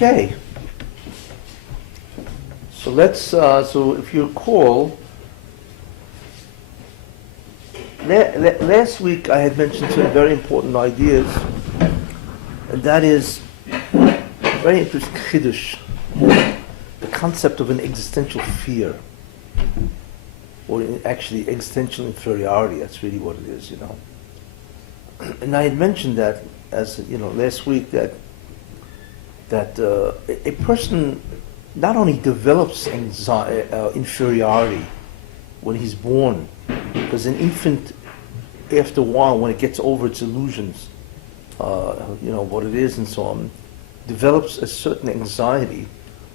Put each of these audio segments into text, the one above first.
Okay. So let's, so if you recall, last week I had mentioned some very important ideas, and that is very interesting chiddush, the concept of an existential fear, or actually existential inferiority. That's really what it is, you know. And I had mentioned that, as you know, last week, that a person not only develops inferiority when he's born, because an infant, after a while, when it gets over its illusions, you know, what it is and so on, develops a certain anxiety,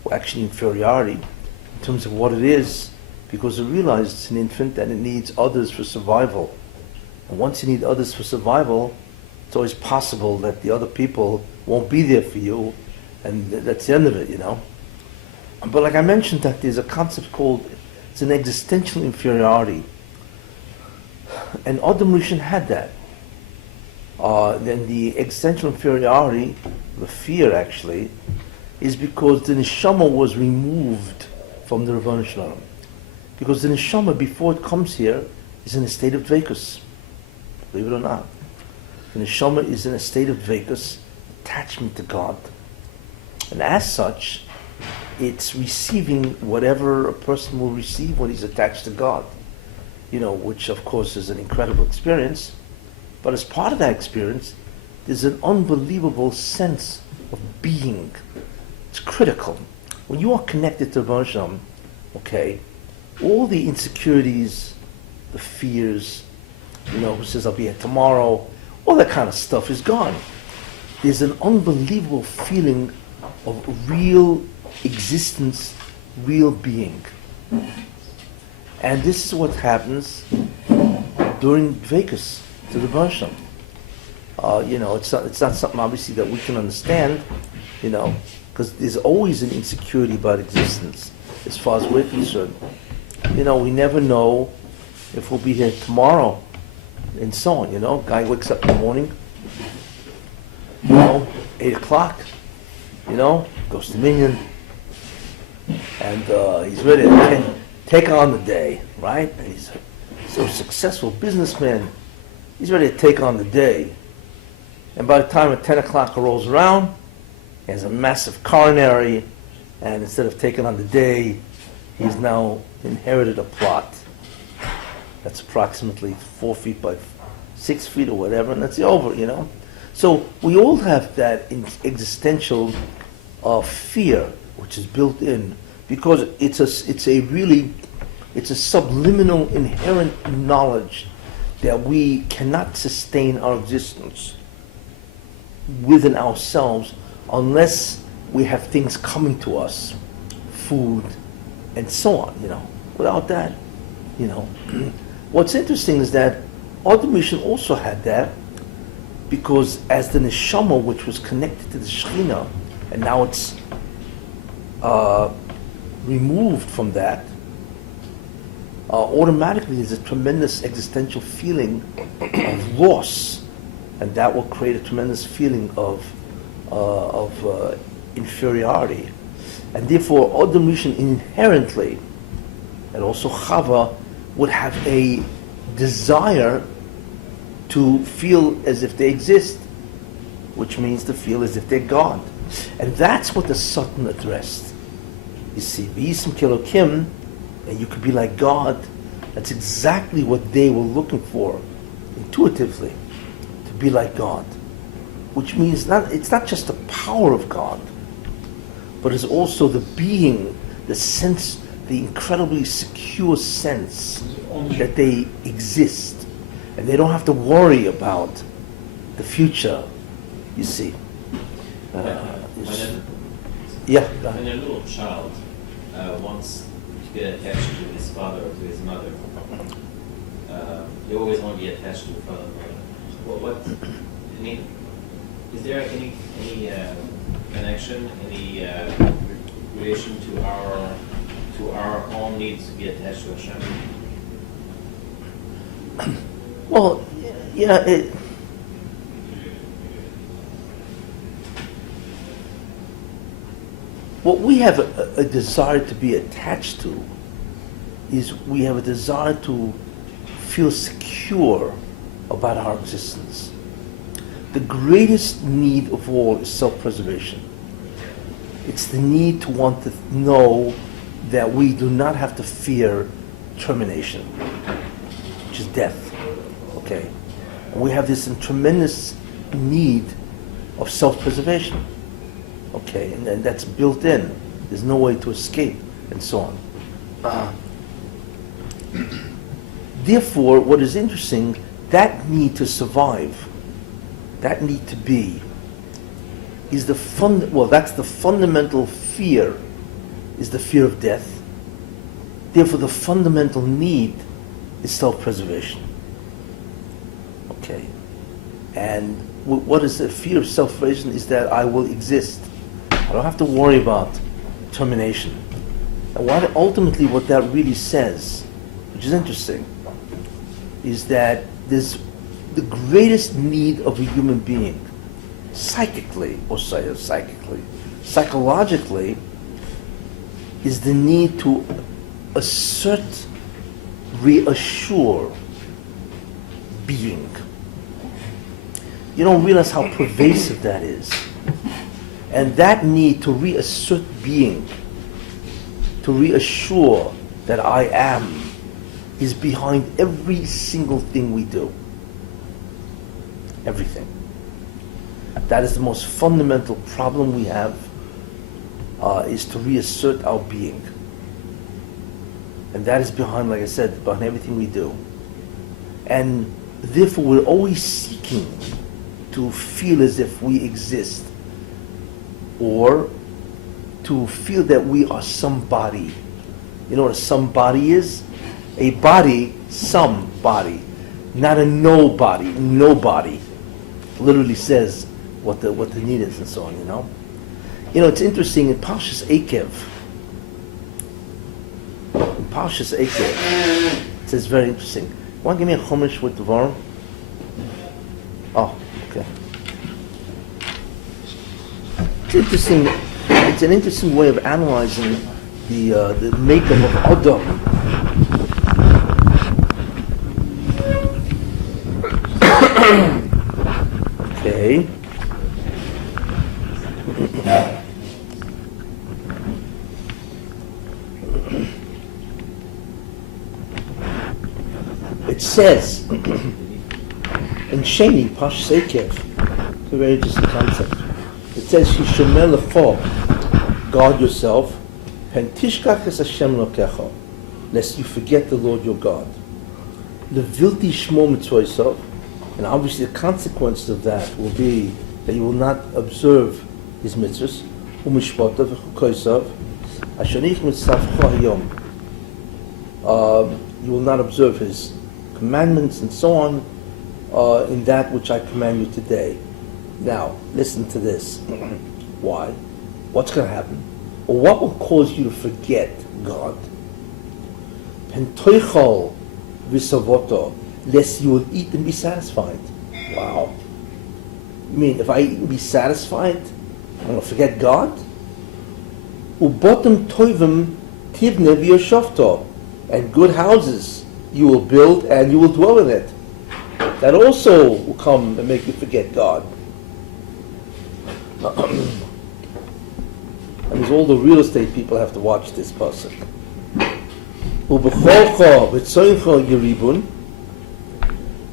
or actually inferiority, in terms of what it is, because it realizes it's an infant and it needs others for survival. And once you need others for survival, it's always possible that the other people won't be there for you, and that's the end of it, you know. But like I mentioned, that there's a concept called, it's an existential inferiority. And Adam Rishon had that. Then the existential inferiority, the fear actually, is because the neshama was removed from the Ravana Shalom. Because the neshama, before it comes here, is in a state of dveikus. Believe it or not. The neshama is in a state of dveikus, attachment to God. And as such, it's receiving whatever a person will receive when he's attached to God. You know, which of course is an incredible experience. But as part of that experience, there's an unbelievable sense of being. It's critical. When you are connected to Hashem, okay, all the insecurities, the fears, you know, who says I'll be here tomorrow, all that kind of stuff is gone. There's an unbelievable feeling of real existence, real being. And this is what happens during Dveikus, to the Hashem. You know, it's not something obviously that we can understand, you know, because there's always an insecurity about existence as far as we're concerned. You know, we never know if we'll be here tomorrow and so on, you know. Guy wakes up in the morning, you know, 8 o'clock, you know, goes to Minyan, and he's ready to take on the day, right? And he's so successful businessman, he's ready to take on the day. And by the time at 10 o'clock rolls around, he has a massive coronary, and instead of taking on the day, he's now inherited a plot that's approximately 4 feet by 6 feet or whatever, and that's over, you know. So we all have that existential fear, which is built in, because it's a subliminal, inherent knowledge that we cannot sustain our existence within ourselves unless we have things coming to us, food, and so on, you know. Without that, you know. What's interesting is that Adam Rishon also had that, because as the neshama, which was connected to the Shekhinah, and now it's removed from that, automatically there's a tremendous existential feeling of loss, and that will create a tremendous feeling of inferiority. And therefore, Adam Rishon inherently, and also Chava, would have a desire to feel as if they exist, which means to feel as if they're God. And that's what the Satan addressed. You see, V'yisim Kelokim, and you could be like God. That's exactly what they were looking for, intuitively, to be like God. Which means it's not just the power of God, but it's also the being, the sense, the incredibly secure sense that they exist. And they don't have to worry about the future, you see. Yeah. When a little child wants to get attached to his father or to his mother, they always want to be attached to the father and mother. What I mean, is there any connection, any relation to our own needs to be attached to Hashem? Well, yeah. what we have a desire to be attached to is we have a desire to feel secure about our existence. The greatest need of all is self-preservation. It's the need to want to know that we do not have to fear termination, which is death. Okay? And we have this tremendous need of self-preservation. Okay? And that's built in. There's no way to escape, and so on. Therefore, what is interesting, that need to survive, that need to be, is the that's the fundamental fear, is the fear of death. Therefore, the fundamental need is self-preservation. Okay? And what is the fear of self-preservation is that I will exist. I don't have to worry about termination. And ultimately what that really says, which is interesting, is that there's the greatest need of a human being, psychologically, is the need to assert, reassure being. You don't realize how pervasive that is. And that need to reassert being, to reassure that I am, is behind every single thing we do. Everything. That is the most fundamental problem we have, is to reassert our being. And that is behind, like I said, behind everything we do. And therefore we're always seeking to feel as if we exist, or to feel that we are somebody. You know what a somebody is? A body, somebody, not a nobody. Nobody literally says what the need is and so on. You know, it's interesting in Parshas Eikev. In Parshas Eikev, it says very interesting. Want to give me a chumash with the Dvarim? Oh, okay. It's interesting. It's an interesting way of analyzing the makeup of Adam. Okay. It says in Sheni, Parshas Eikev, it's a very interesting concept. It says, "Hishomel lecho," guard yourself, "Pen tishkach es Hashem lokecha," lest you forget the Lord your God. Levilti shmo mitzvosav, and obviously the consequence of that will be that you will not observe his mitzvahs. Umishpotav v'chukosav, ashanich mitzavcha hayom. You will not observe his commandments and so on, in that which I command you today. Now, listen to this. Why? What's going to happen? Or what will cause you to forget God? Pentoichol v'savoto, lest you will eat and be satisfied. Wow. You mean if I eat and be satisfied, I'm going to forget God? Ubotem toivim tivne v'yoshofto, and good houses you will build and you will dwell in it. That also will come and make you forget God. And there's all the real estate people have to watch this pasuk. Ubecholcha v'tzoincha yeribun,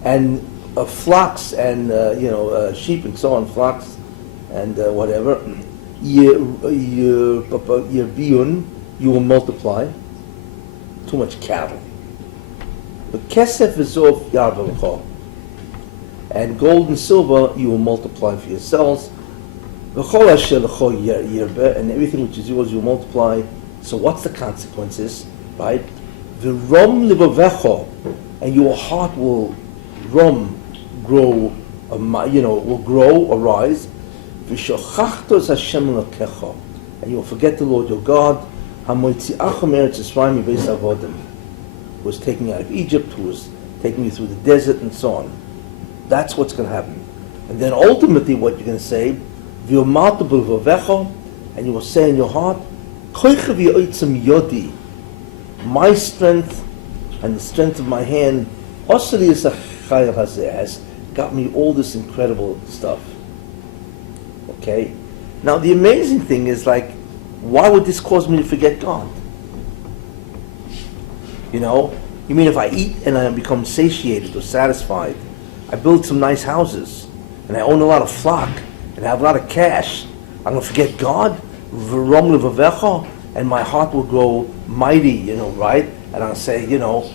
and flocks and sheep and so on, flocks and whatever. Yerbiyun, you will multiply. Too much cattle. But kesef v'zov yarvelecha, and gold and silver you will multiply for yourselves. V'chol asher lecho yirbe, and everything which is yours you will multiply. So what's the consequences, right? V'rom libavecho, and your heart will grow, will grow, arise. V'shochachtos Hashem lekecha, and you will forget the Lord your God. Hamoitziachom eretz Yisrael mibeis avodim, who was taking you out of Egypt, who was taking you through the desert, and so on. That's what's going to happen. And then ultimately what you're going to say, and you will say in your heart, Koicha v'yotzim yodi, my strength and the strength of my hand, has got me all this incredible stuff. Okay? Now the amazing thing is, like, why would this cause me to forget God? You know? You mean if I eat and I become satiated or satisfied, I build some nice houses, and I own a lot of flock, and I have a lot of cash, I'm going to forget God? And my heart will grow mighty, you know, right? And I'll say, you know,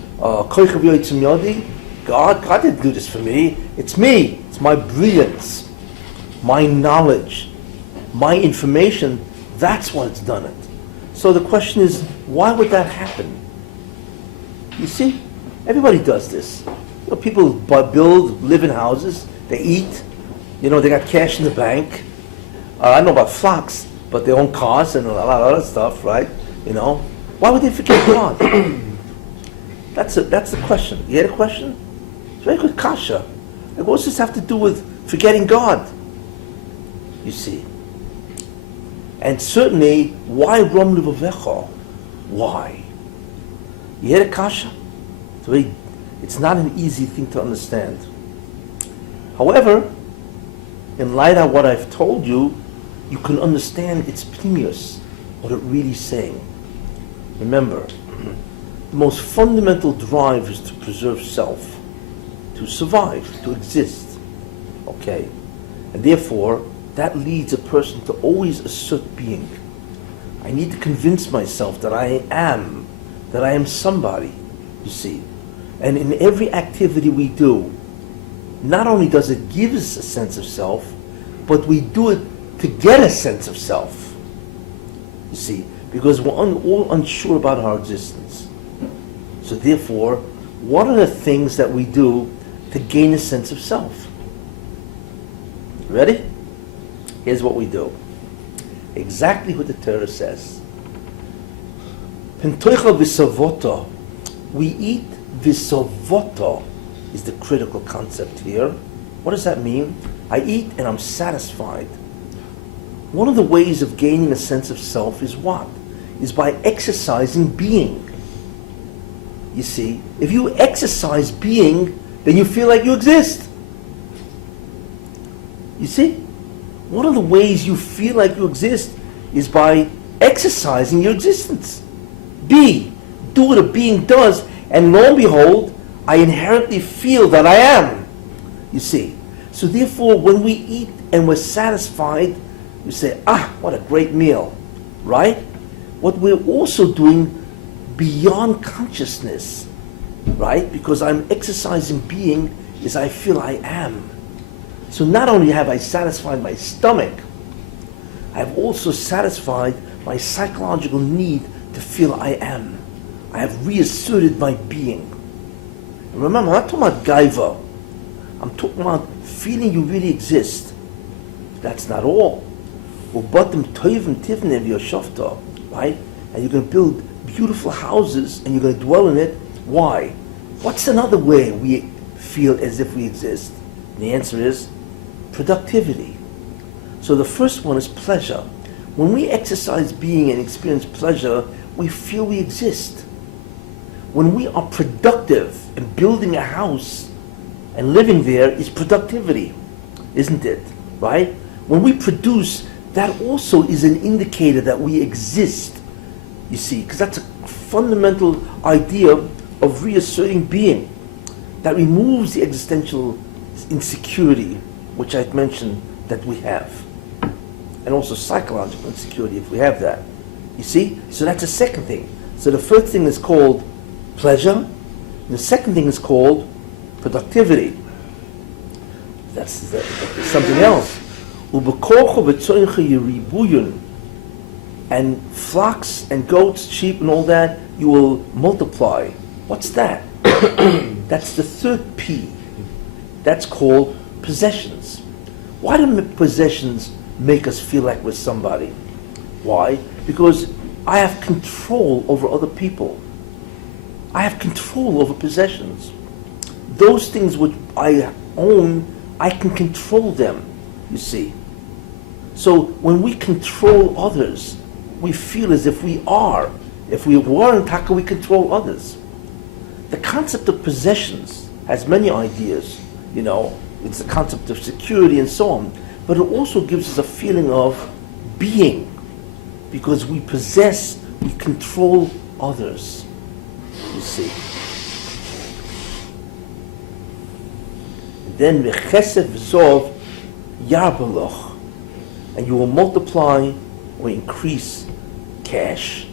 God didn't do this for me. It's me. It's my brilliance, my knowledge, my information. That's what's done it. So the question is, why would that happen? You see, everybody does this. You know, people build, live in houses, they eat, you know, they got cash in the bank. I don't know about flocks, but they own cars and a lot of other stuff, right? You know, why would they forget God? That's the question. You hear the question? It's very good kasha. Like, what does this have to do with forgetting God? You see. And certainly, why Rom Livavecha? Why? You hear the kasha? It's not an easy thing to understand. However, in light of what I've told you, you can understand its pnimius, what it really is saying. Remember, the most fundamental drive is to preserve self, to survive, to exist. Okay? And therefore, that leads a person to always assert being. I need to convince myself that I am somebody, you see. And in every activity we do, not only does it give us a sense of self, but we do it to get a sense of self. You see, because we're all unsure about our existence. So therefore, what are the things that we do to gain a sense of self? Ready? Here's what we do. Exactly what the Torah says. Pentoicha v'savota. We eat v'savota is the critical concept here. What does that mean? I eat and I'm satisfied. One of the ways of gaining a sense of self is what? Is by exercising being. You see, if you exercise being, then you feel like you exist. You see? One of the ways you feel like you exist is by exercising your existence. Do what a being does, and lo and behold, I inherently feel that I am. You see? So therefore, when we eat and we're satisfied, we say, what a great meal, right? What we're also doing beyond consciousness, right? Because I'm exercising being, is I feel I am. So not only have I satisfied my stomach, I've also satisfied my psychological need to feel I am. I have reasserted my being. And remember, I'm not talking about gaiva. I'm talking about feeling you really exist. That's not all. Right? And you're going to build beautiful houses and you're going to dwell in it. Why? What's another way we feel as if we exist? And the answer is productivity. So the first one is pleasure. When we exercise being and experience pleasure, we feel we exist. When we are productive and building a house and living there is productivity, isn't it? Right? When we produce, that also is an indicator that we exist, you see, because that's a fundamental idea of reasserting being that removes the existential insecurity, which I've mentioned that we have, and also psychological insecurity if we have that. You see? So that's the second thing. So the first thing is called pleasure, and the second thing is called productivity. That's something else. And flocks and goats, sheep and all that, you will multiply. What's that? That's the third P. That's called possessions. Why do possessions make us feel like we're somebody? Why? Because I have control over other people. I have control over possessions. Those things which I own, I can control them, you see. So when we control others, we feel as if we are. If we weren't, how can we control others? The concept of possessions has many ideas, it's the concept of security and so on, but it also gives us a feeling of being, because we possess, we control others, you see. And then v'chesed v'zov yarbalach, and you will multiply or increase cash.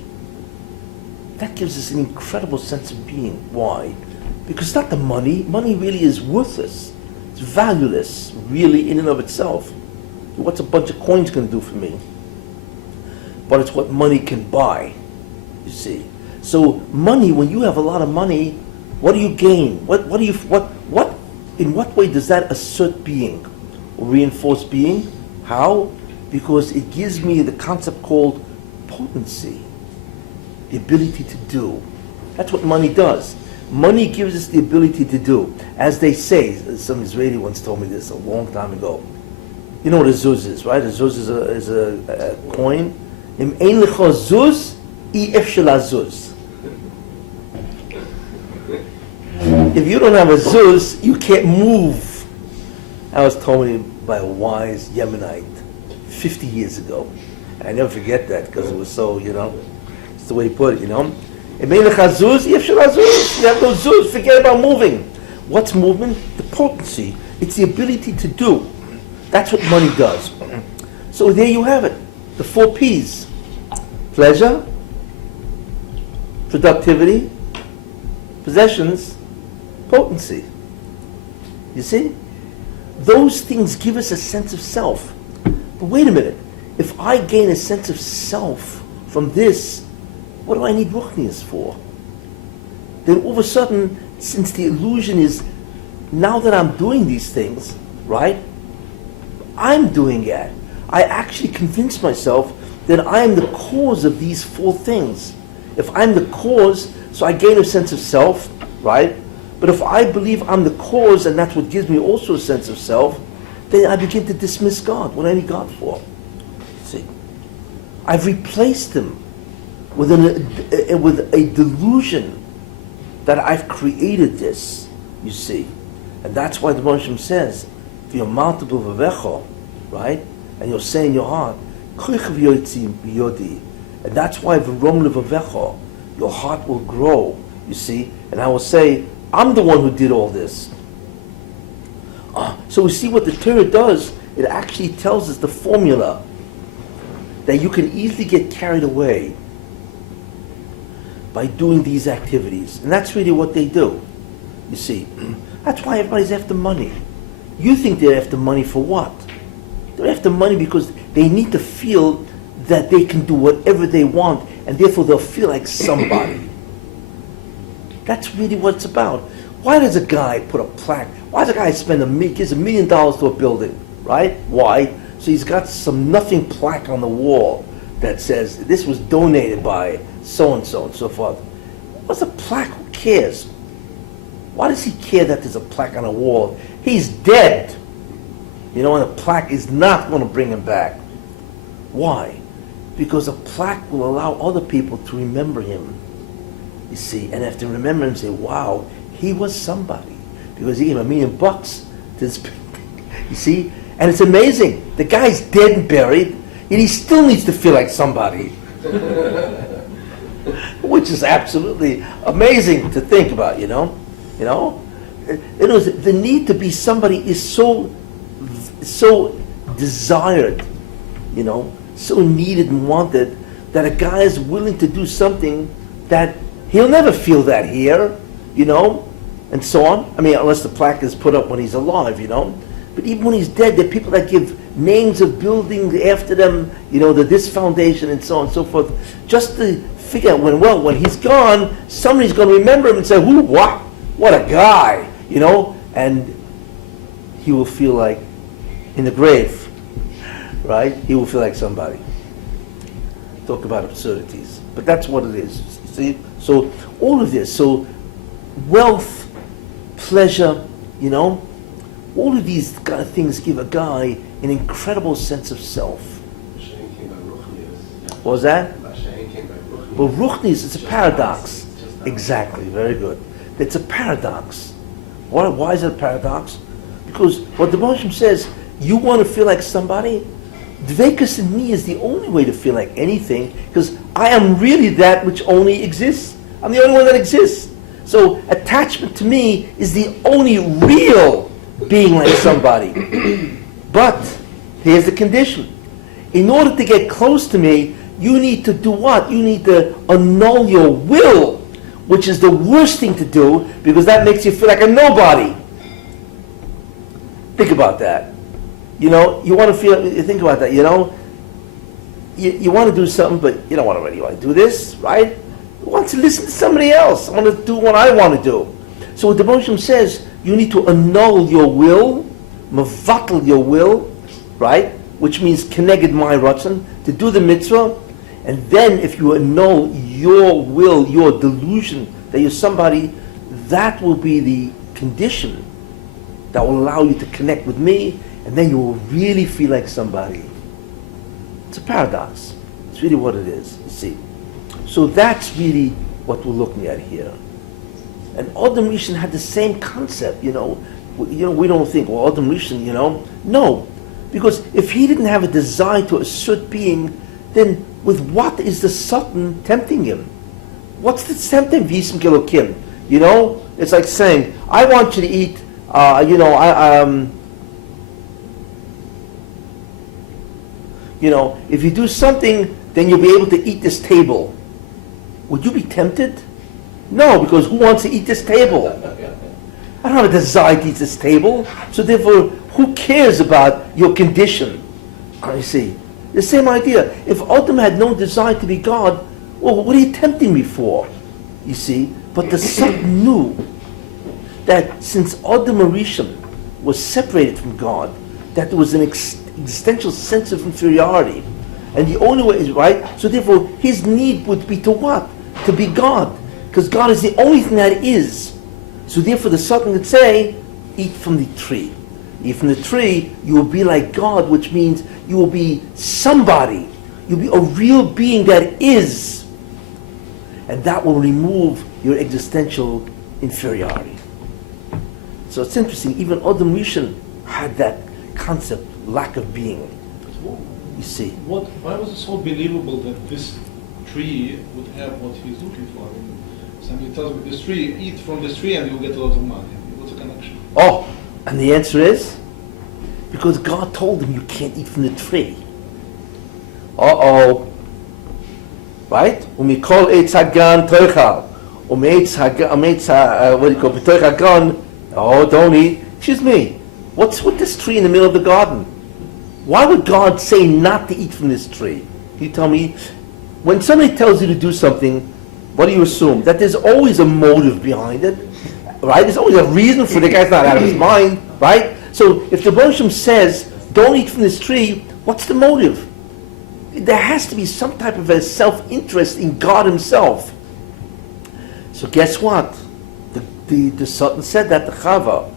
That gives us an incredible sense of being. Why? Because it's not the money. Money really is worthless. It's valueless, really, in and of itself. What's a bunch of coins going to do for me? But it's what money can buy, you see. So money, when you have a lot of money, what do you gain? In what way does that assert being or reinforce being? How? Because it gives me the concept called potency, the ability to do. That's what money does. Money gives us the ability to do. As they say, some Israeli once told me this a long time ago. You know what a zuz is, right? A zuz is a coin. Im ein lecha zuz, I efshel zuz. If you don't have a zuz, you can't move. That was told me by a wise Yemenite 50 years ago. And I never forget that because it was so, it's the way he put it, Im ein lecha zuz, I efshel zuz. You have no zuz, forget about moving. What's movement? The potency. It's the ability to do. That's what money does. So there you have it. The 4 P's. Pleasure, productivity, possessions, potency. You see? Those things give us a sense of self. But wait a minute. If I gain a sense of self from this, what do I need ruchnias for? Then all of a sudden, since the illusion is, now that I'm doing these things, right? I'm doing it. I actually convince myself that I am the cause of these 4 things. If I'm the cause, so I gain a sense of self, right? But if I believe I'm the cause and that's what gives me also a sense of self, then I begin to dismiss God. What do I need God for? See? I've replaced Him with a delusion that I've created this, you see. And that's why the Moshe says, right? And you'll say in your heart, and that's why your heart will grow, you see. And I will say, I'm the one who did all this. So we see what the Torah does. It actually tells us the formula that you can easily get carried away by doing these activities. And that's really what they do, you see. That's why everybody's after money. You think they're after money for what? They're after money because they need to feel that they can do whatever they want, and therefore they'll feel like somebody. That's really what it's about. Why does a guy put a plaque? Why does a guy gives $1 million to a building, right? Why? So he's got some nothing plaque on the wall that says, this was donated by so-and-so and so forth. What's a plaque? Who cares? Why does he care that there's a plaque on a wall? He's dead. And a plaque is not going to bring him back. Why? Because a plaque will allow other people to remember him. You see, and have to remember him and say, wow, he was somebody. Because he gave $1 million to this. You see? And it's amazing. The guy's dead and buried, and he still needs to feel like somebody. Which is absolutely amazing to think about, the need to be somebody is so desired, so needed and wanted, that a guy is willing to do something that he'll never feel that here, and so on. I mean, unless the plaque is put up when he's alive, But even when he's dead, there are people that give names of buildings after them, the this foundation and so on and so forth, just to figure out when he's gone, somebody's going to remember him and say, who, what a guy, and he will feel like in the grave, right? He will feel like somebody. Talk about absurdities. But that's what it is, see? So all of this, so wealth, pleasure, all of these kind of things give a guy an incredible sense of self. What was that? Well, Ruchnis, it's a paradox. Exactly, very good. It's a paradox. Why is it a paradox? Because what the Delusion says, you want to feel like somebody? Dvekus in me is the only way to feel like anything, because I am really that which only exists. I'm the only one that exists. So attachment to me is the only real being like somebody. But here's the condition. In order to get close to me, you need to do what? You need to annul your will, which is the worst thing to do, because that makes you feel like a nobody. Think about that. You know, you want to feel, think about that, you know. You want to do something, but you don't want to really want to do this, right? You want to listen to somebody else. I want to do what I want to do. So what the Delusion says, you need to annul your will, mevatel your will, right? Which means keneged my ratzon, to do the mitzvah. And then if you annul your will, your delusion, that you're somebody, that will be the condition that will allow you to connect with me, and then you will really feel like somebody. It's a paradox. It's really what it is, you see. So that's really what we're looking at here. And Adam Rishon had the same concept, you know. We don't think, well, Adam Rishon, you know. No, because if he didn't have a desire to assert being, then with what is the Satan tempting him? What's the tempting Vism Kilokim? You know, it's like saying, I want you to eat, you know, if you do something, then you'll be able to eat this table. Would you be tempted? No, because who wants to eat this table? I don't have a desire to eat this table, so therefore, who cares about your condition? I see. The same idea. If Adam had no desire to be God, well, what are you tempting me for? You see? But the Son knew that since Adam Rishon was separated from God, that there was an existential sense of inferiority. And the only way is right, so therefore his need would be to what? To be God. Because God is the only thing that is. So therefore the Satan would say, eat from the tree. Eat from the tree, you will be like God, which means you will be somebody. You'll be a real being that is. And that will remove your existential inferiority. So it's interesting, even Adam Rishon had that concept, lack of being. You see. Why was it so believable that this tree would have what he's looking for? I mean, somebody tells me this tree, eat from this tree and you'll get a lot of money. What's the connection? Oh, and the answer is, because God told him you can't eat from the tree. Uh-oh. Right? Umikol eitz hagan toichal. Umeitz what do you call it? Toich hagan. Oh, don't eat. Excuse me. What's with this tree in the middle of the garden? Why would God say not to eat from this tree? Can you tell me? When somebody tells you to do something, what do you assume? That there's always a motive behind it, right? There's always a reason for it. The guy's not out of his mind, right? So if the Delusion says, don't eat from this tree, what's the motive? There has to be some type of a self-interest in God himself. So guess what? The Satan said that to Chava.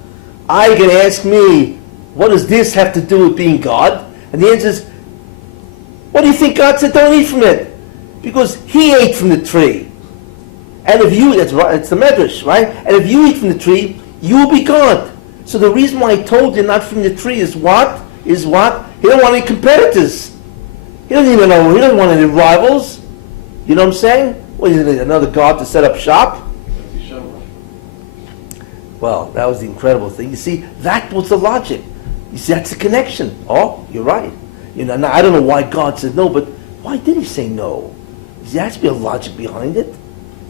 Are you going to ask me, what does this have to do with being God? And the answer is, what do you think God said don't eat from it? Because he ate from the tree. And if you, that's right, it's the Medrash, right? And if you eat from the tree, you will be God. So the reason why I told you not from the tree is what? Is what? He don't want any competitors. He doesn't even know, he doesn't want any rivals. You know what I'm saying? What, is it another God to set up shop? Well, that was the incredible thing. You see, that was the logic. You see, that's the connection. Oh, you're right. You know, now I don't know why God said no, but why did he say no? You see, there has to be a logic behind it.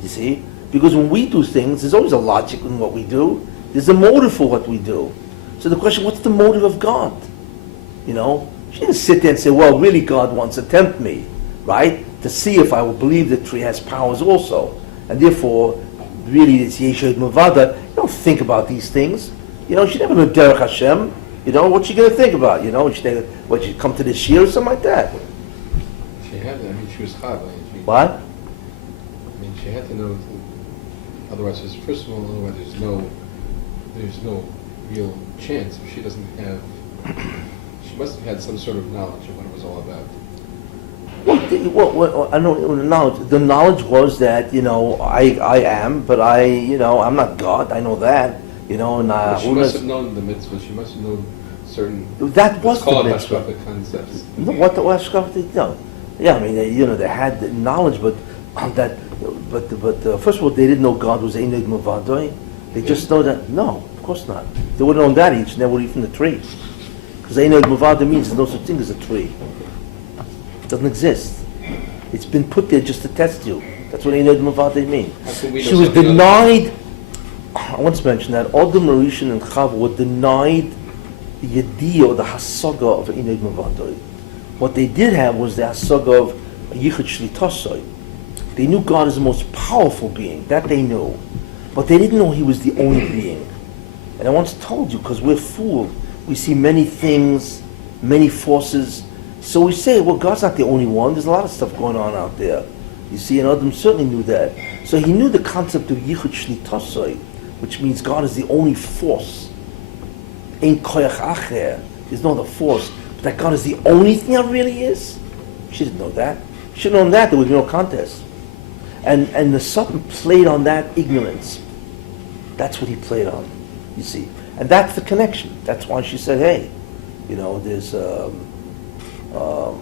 You see? Because when we do things, there's always a logic in what we do. There's a motive for what we do. So the question, what's the motive of God? You know? She didn't sit there and say, well, really God wants to tempt me, right? To see if I will believe the tree has powers also. And therefore, really it's Yeshua Mavada. You don't think about these things. You know, she never knew Derech Hashem. You know, what's she going to think about? You know, she come to this year or something like that? She had to, I mean, she was hot. What? I mean, she had to know, otherwise, first of all, otherwise there's no real chance if she doesn't have, she must have had some sort of knowledge of what it was all about. Well, I know knowledge. The knowledge was that I am, but I'm not God. I know that. And But she must have known the mitzvah. She must have known certain. that was the called mitzvah. hashkafic concepts. What the hashkafic? No. Yeah, I mean, they had the knowledge, but first of all, they didn't know God was Einig Mavadoi. They just know that. No, of course not. They would have known that each, and they would eat from the tree. Because Einig Mavadoi means there's no such thing as a tree. It doesn't exist. It's been put there just to test you. That's what Einig Mavadoi means. She was denied. I once mentioned that Adam, Rishon, and Chava were denied the yediyah or the hasaga of Einig Mavadoi. What they did have was the hasaga of Yichud Shlitasoi. They knew God is the most powerful being. That they knew. But they didn't know He was the only being. And I once told you, because we're fooled, we see many things, many forces. So we say, well, God's not the only one. There's a lot of stuff going on out there. You see, and Adam certainly knew that. So he knew the concept of Yichud Shlitasoi, which means God is the only force. Ein koyach acher. There's no other force. But that God is the only thing that really is? She didn't know that. She should have known that. There would be no contest. And the Satan played on that ignorance. That's what he played on, you see. And that's the connection. That's why she said, hey, there's... now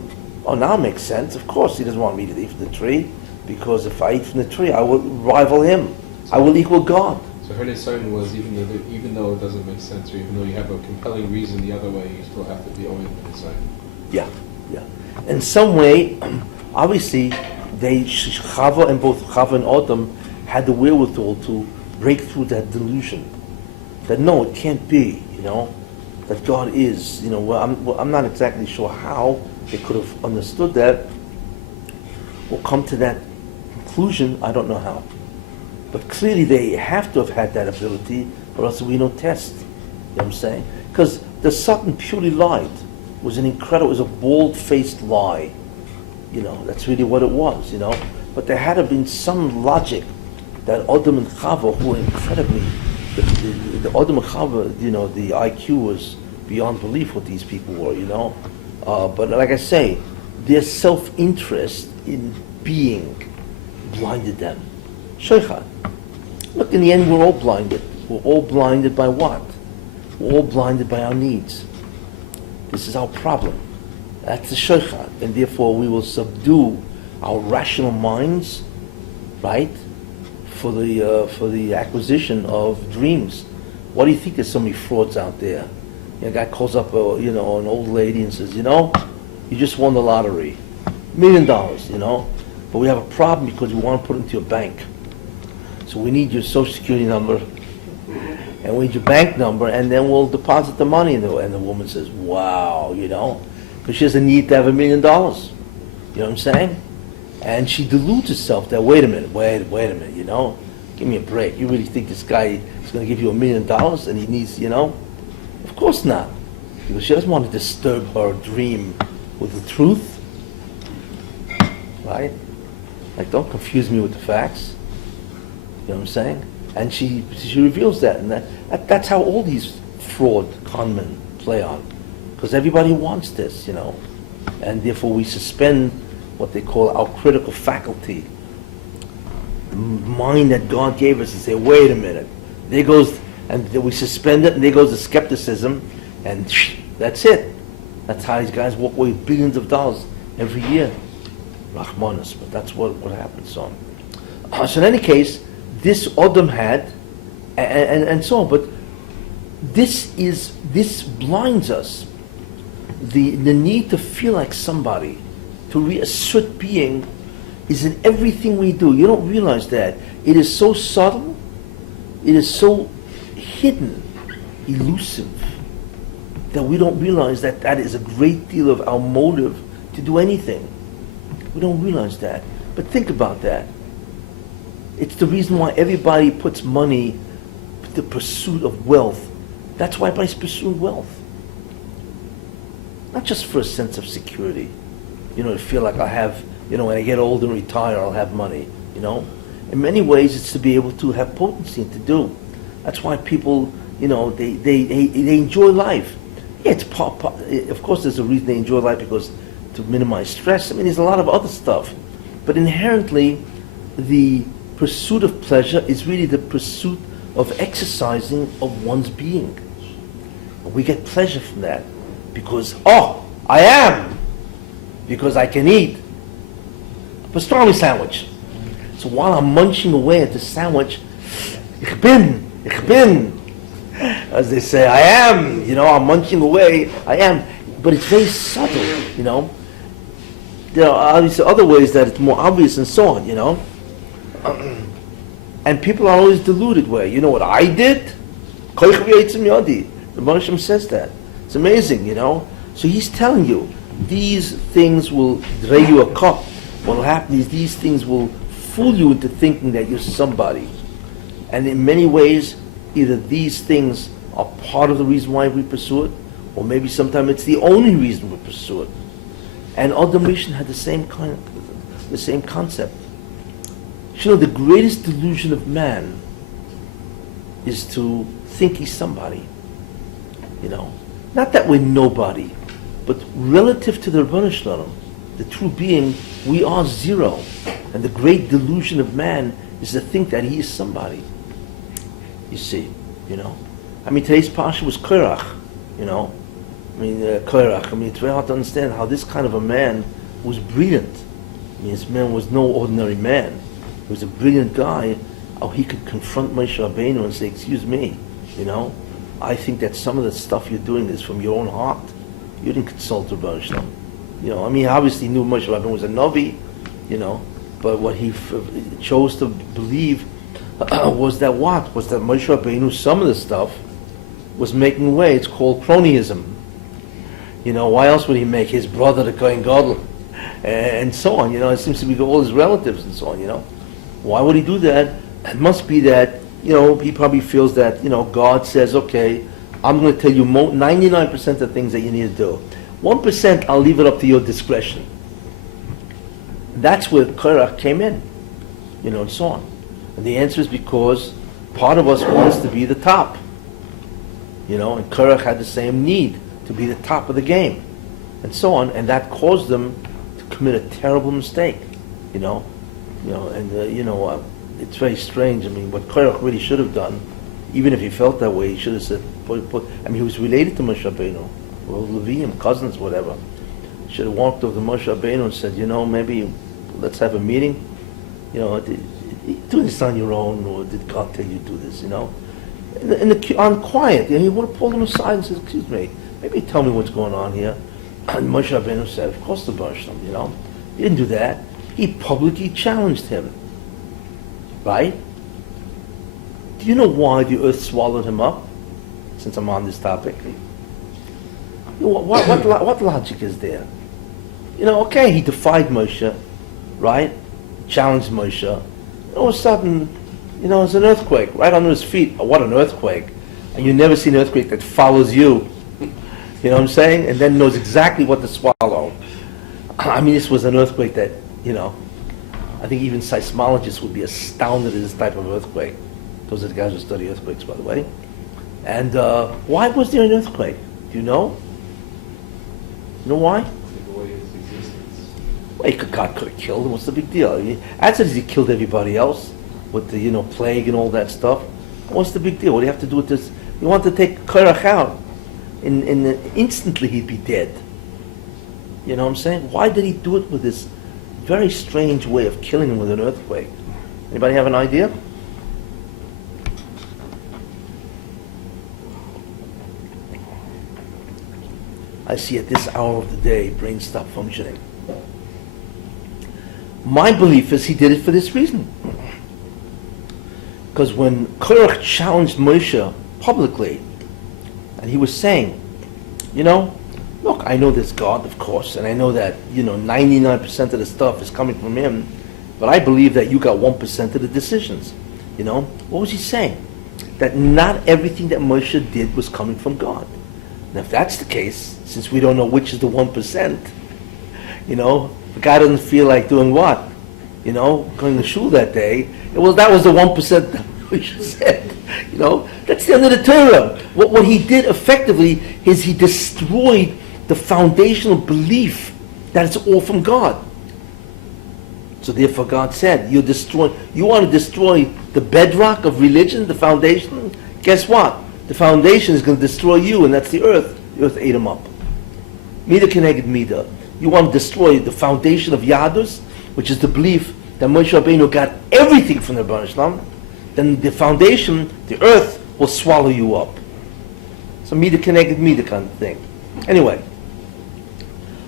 it makes sense. Of course, he doesn't want me to eat from the tree, because if I eat from the tree, I will rival him. I will equal God. So her concern was, even though it doesn't make sense, or even though you have a compelling reason the other way, you still have to be always inside. Yeah. In some way, obviously, Chava and both Chava and Adam had the wherewithal to break through that delusion. That no, it can't be, that God is, I'm not exactly sure how they could have understood that or come to that conclusion. I don't know how. But clearly they have to have had that ability, or else we don't test. You know what I'm saying? Because the Satan purely lied. It was a bald-faced lie. That's really what it was, But there had to have been some logic that Adam and Chava, who were incredibly, the Adam and Chava, the IQ was beyond belief what these people were, But like I say, their self-interest in being blinded them. Sheikhah. Look, in the end, we're all blinded. We're all blinded by what? We're all blinded by our needs. This is our problem. That's the sheikhah. And therefore, we will subdue our rational minds, right, for the acquisition of dreams. What do you think? There's so many frauds out there. A guy calls up, an old lady and says, you just won the lottery, $1 million, but we have a problem because we want to put it into your bank. So we need your social security number, and we need your bank number, and then we'll deposit the money. And the woman says, wow, because she has a need to have $1 million. You know what I'm saying? And she deludes herself that, wait a minute, give me a break. You really think this guy is going to give you $1 million and he needs, Of course not. Because she doesn't want to disturb her dream with the truth. Right? Like, don't confuse me with the facts. You know what I'm saying? And she reveals that. And that's how all these fraud con men play on. Because everybody wants this, And therefore we suspend what they call our critical faculty. The mind that God gave us and say, wait a minute. There goes, and we suspend it, and there goes the skepticism, and that's it. That's how these guys walk away with billions of dollars every year. Rahmanas, but that's what happens. So in any case, this Adam had, and so on, but this blinds us. The need to feel like somebody, to reassert being, is in everything we do. You don't realize that. It is so subtle, it is so hidden, elusive, that we don't realize that is a great deal of our motive to do anything. We don't realize that. But think about that. It's the reason why everybody puts money in the pursuit of wealth. That's why everybody's pursuing wealth. Not just for a sense of security. To feel like I have, when I get old and retire, I'll have money, In many ways, it's to be able to have potency and to do. That's why people, they enjoy life. Yeah, of course there's a reason they enjoy life, because to minimize stress. I mean, there's a lot of other stuff. But inherently, the pursuit of pleasure is really the pursuit of exercising of one's being. We get pleasure from that because, I am, because I can eat a pastrami sandwich. So while I'm munching away at the sandwich, ich bin, as they say, I am, I'm munching away, I am. But it's very subtle, There are obviously other ways that it's more obvious and so on, And people are always deluded where, you know what I did? The Moshe says that. It's amazing, So he's telling you, these things will dray you a cup. What will happen is these things will fool you into thinking that you're somebody. And in many ways, either these things are part of the reason why we pursue it, or maybe sometimes it's the only reason we pursue it. And Adam Rishon had the same concept. The greatest delusion of man is to think he's somebody. Not that we're nobody, but relative to the Rebbeinu Shalom, the true being, we are zero. And the great delusion of man is to think that he is somebody. You see, today's parsha was Korach, Korach. It's very hard to understand how this kind of a man was brilliant. This man was no ordinary man. He was a brilliant guy. How he could confront Moshe Rabbeinu and say, excuse me, I think that some of the stuff you're doing is from your own heart. You didn't consult the Rebbeinu Shalom. Obviously he knew Moshe Rabbeinu was a Navi, but what he chose to believe was that Moshe Rabbeinu, some of the stuff, was making away. It's called cronyism. Why else would he make his brother the Kohen Gadol? And so on, it seems to be all his relatives and so on, Why would he do that? It must be that, he probably feels that, God says, okay, I'm going to tell you 99% of the things that you need to do. 1%, I'll leave it up to your discretion. That's where Korach came in, and so on. And the answer is because part of us wants to be the top, and Korach had the same need to be the top of the game, and so on, and that caused them to commit a terrible mistake, it's very strange. What Korach really should have done, even if he felt that way, he should have said, he was related to Moshe Rabbeinu, or Levium, cousins, whatever. He should have walked over to Moshe Rabbeinu and said, maybe let's have a meeting. Do this on your own, or did God tell you to do this? On quiet, he would have pulled him aside and said, excuse me, maybe tell me what's going on here. And Moshe Rabbeinu said, of course the Bershom, He didn't do that. He publicly challenged him. Right? Do you know why the earth swallowed him up? Since I'm on this topic. What logic is there? Okay, he defied Moshe, right? Challenged Moshe. All of a sudden, it's an earthquake right under his feet. Oh, what an earthquake. And you never see an earthquake that follows you. You know what I'm saying? And then knows exactly what to swallow. This was an earthquake that, I think even seismologists would be astounded at this type of earthquake. Those are the guys who study earthquakes, by the way. And why was there an earthquake? Do you know? You know why? Well, God could have killed him. What's the big deal? As he killed everybody else with the plague and all that stuff. What's the big deal? What do you have to do with this? You want to take Korach out, and instantly he'd be dead. You know what I'm saying? Why did he do it with this very strange way of killing him with an earthquake? Anybody have an idea? I see at this hour of the day, brains stop functioning. My belief is he did it for this reason. Because when Korach challenged Moshe publicly, and he was saying, look, I know there's God, of course, and I know that, 99% of the stuff is coming from him, but I believe that you got 1% of the decisions. What was he saying? That not everything that Moshe did was coming from God. And if that's the case, since we don't know which is the 1%, the guy doesn't feel like doing what? Going to shul that day. Well, that was the 1% that Moshe said. That's the end of the Torah. What he did effectively is he destroyed the foundational belief that it's all from God. So therefore God said, you want to destroy the bedrock of religion, the foundation? Guess what? The foundation is going to destroy you, and that's the earth. The earth ate them up. Mida keneged mida. You want to destroy the foundation of Yadus, which is the belief that Moshe Rabbeinu got everything from the Rebbeinu Shalom, then the foundation, the earth, will swallow you up. So mida keneged mida kind of thing. Anyway,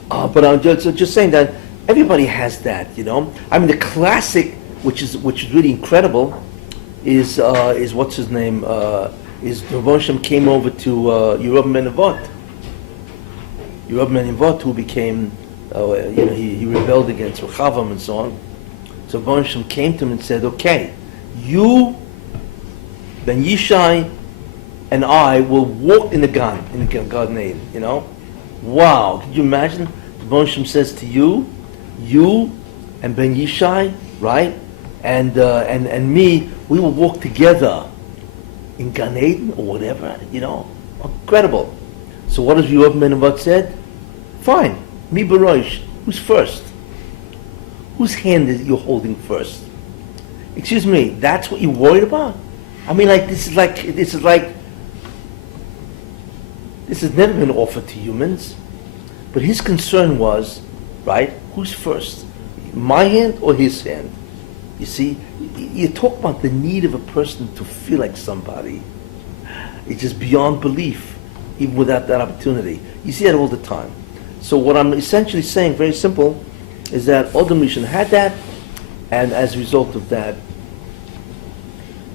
but I'm just saying that everybody has that, you know. I mean, the classic, which is really incredible, is what's his name? Is Rebbeinu Shalom came over to Yerub Menavot. Yerub Menavot, who became, he rebelled against Rechavam and so on. So Rebbeinu Shalom came to him and said, okay, you, Ben Yishai, and I will walk in the Garden Eden, you know. Wow, could you imagine? Rebbeinu Shalom says to you and Ben Yishai, right, and me, we will walk together in Gan Eden or whatever, you know. Incredible. So what does Yerub Menavot said? Fine, mi barosh. Who's first? Whose hand is you holding first? Excuse me, that's what you're worried about? I mean, this has never been offered to humans. But his concern was, right, who's first? My hand or his hand? You see, you talk about the need of a person to feel like somebody. It's just beyond belief, even without that opportunity. You see that all the time. So what I'm essentially saying, very simple, is that Adam Rishon had that, and as a result of that,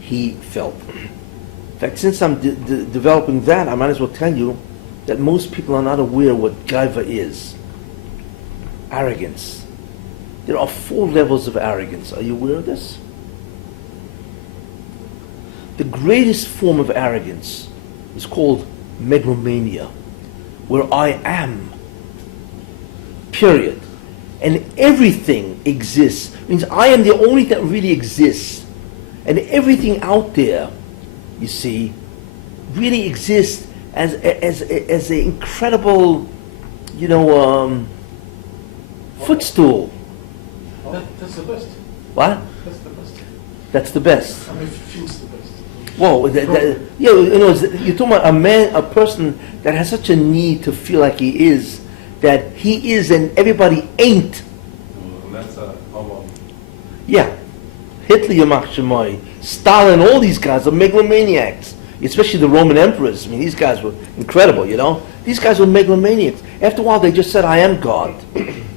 he felt. In fact, since I'm developing that, I might as well tell you that most people are not aware what gaiva is. Arrogance. There are 4 levels of arrogance. Are you aware of this? The greatest form of arrogance is called megalomania, where I am, period. And everything exists. It means I am the only thing that really exists. And everything out there, you see, really exists as an incredible, footstool. That's the best. What? That's the best. That's the best. I mean, it feels the best. Whoa, you're talking about a person that has such a need to feel like he is, that he is and everybody ain't. That's a homo. Yeah. Hitler, Yamach Shemoy, Stalin, all these guys are megalomaniacs. Especially the Roman emperors. I mean, these guys were incredible, you know. These guys were megalomaniacs. After a while, they just said, I am God.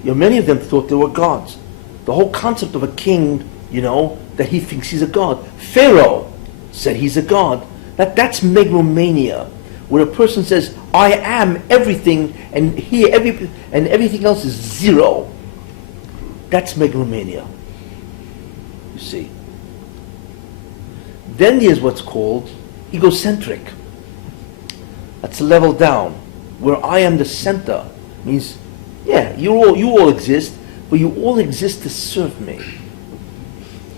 Many of them thought they were gods. The whole concept of a king, that he thinks he's a god. Pharaoh said he's a god. That's megalomania, where a person says, I am everything, and everything else is zero. That's megalomania. You see. Then there's what's called egocentric. That's a level down, where I am the center. Means, yeah, you all exist, but you all exist to serve me.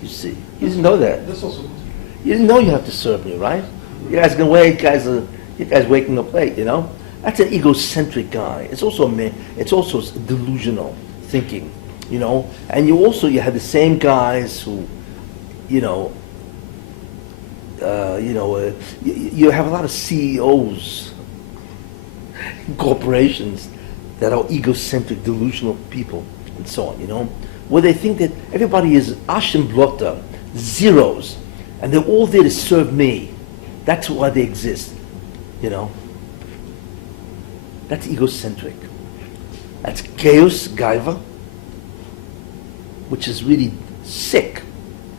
You see, you didn't know that. That's also good. You didn't know you have to serve me, right? You guys can wait. You guys waking up late. That's an egocentric guy. It's also delusional thinking. And you have the same guys who, you have a lot of CEOs, corporations that are egocentric, delusional people, and so on, where they think that everybody is Ashim Blotter, zeros, and they're all there to serve me. That's why they exist, That's egocentric. That's chaos, gaiva, which is really sick.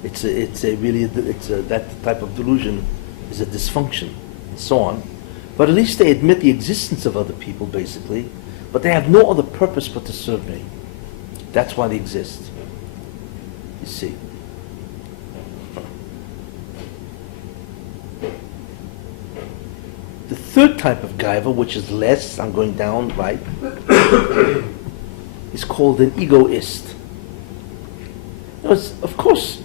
That type of delusion is a dysfunction, and so on. But at least they admit the existence of other people, basically, but they have no other purpose but to serve me. That's why they exist. You see. The third type of gaiva, which is less, I'm going down, right, is called an egoist. Of course,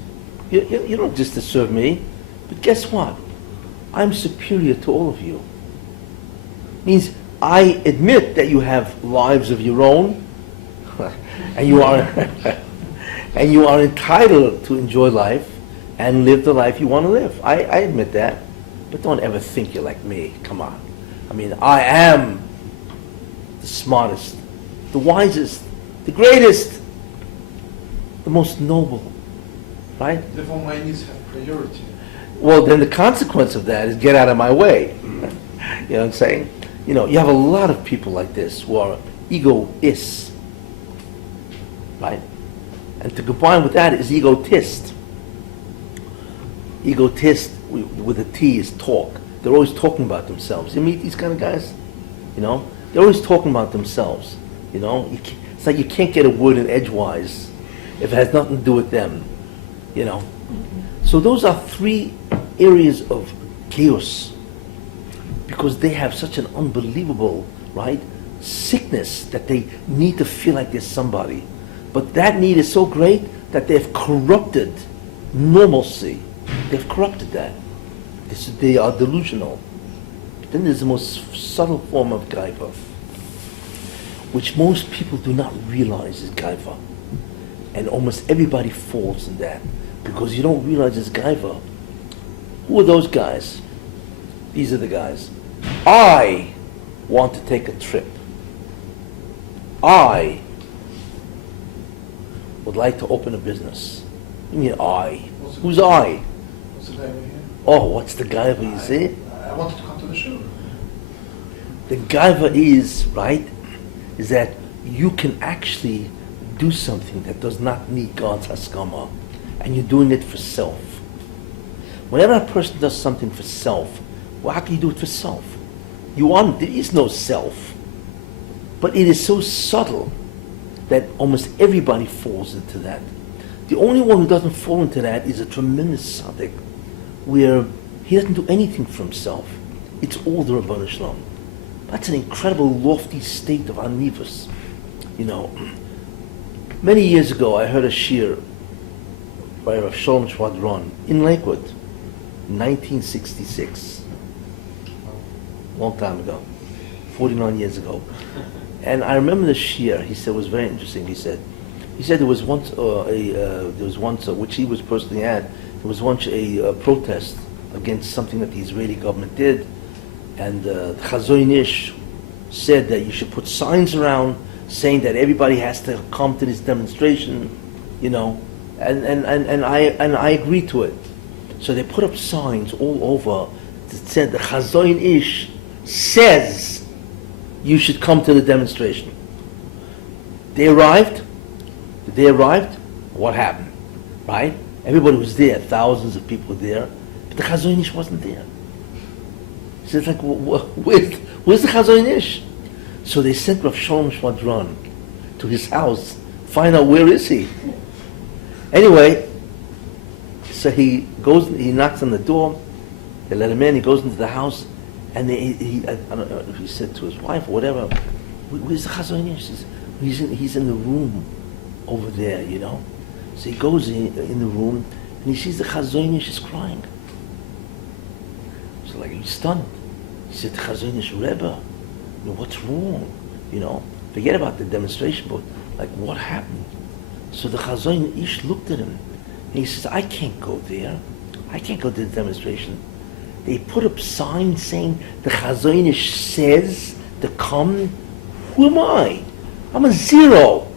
you don't just to serve me, but guess what? I'm superior to all of you. Means I admit that you have lives of your own, and you are and you are entitled to enjoy life and live the life you want to live. I admit that, but don't ever think you're like me. Come on. I mean, I am the smartest, the wisest, the greatest, the most noble, right? Therefore, my needs have priority. Well, then the consequence of that is get out of my way. You know what I'm saying? You know, you have a lot of people like this who are egoists, right? And to combine with that is egotist. Egotist with a T is talk. They're always talking about themselves. You meet these kind of guys, you know? They're always talking about themselves, you know? It's like you can't get a word in edgewise if it has nothing to do with them, you know? So those are three areas of chaos because they have such an unbelievable, right, sickness that they need to feel like they're somebody. But that need is so great that they've corrupted normalcy. They've corrupted that. They are delusional. Then there's the most subtle form of gaiva, which most people do not realize is gaiva. And almost everybody falls in that because you don't realize it's gaiva. Who are those guys? These are the guys. I want to take a trip. I would like to open a business. You mean I? Who's I? What's the guy over here? Oh, what's the gaiva, you see? I wanted to come to the show. The gaiva is, right, is that you can actually do something that does not need God's haskama, and you're doing it for self. Whenever a person does something for self, well, how can you do it for self? There is no self. But it is so subtle that almost everybody falls into that. The only one who doesn't fall into that is a tremendous tzaddik, where he doesn't do anything for himself. It's all the Rabbi Shalom. That's an incredible lofty state of anivus. You know, many years ago I heard a shir by Rav Shalom Shwadron in Lakewood, 1966. Long time ago, 49 years ago. And I remember the shir, he said, was very interesting. He said there was once which he was personally at, there was once a protest against something that the Israeli government did, and Chazon Ish said that you should put signs around saying that everybody has to come to this demonstration, you know, and I agreed to it. So they put up signs all over that said the Chazon Ish says you should come to the demonstration. They arrived. What happened? Right? Everybody was there. Thousands of people were there. But the Chazon Ish wasn't there. So it's like, where's the Chazon Ish? So they sent Rav Shalom Shwadron to his house, find out where is he. Anyway, so he knocks on the door, they let him in, he goes into the house, and I don't know if he said to his wife or whatever, where's the Chazon Ish? He's in the room over there, you know. So he goes in the room, and he sees the Chazon Ish is crying. So like, he's stunned. He said, Chazon Ish Rebbe, you know, what's wrong? You know, forget about the demonstration, but like, what happened? So the Chazon Ish looked at him, and he says, I can't go there. I can't go to the demonstration. They put up signs saying the Chazon Ish says to come. Who am I? I'm a zero.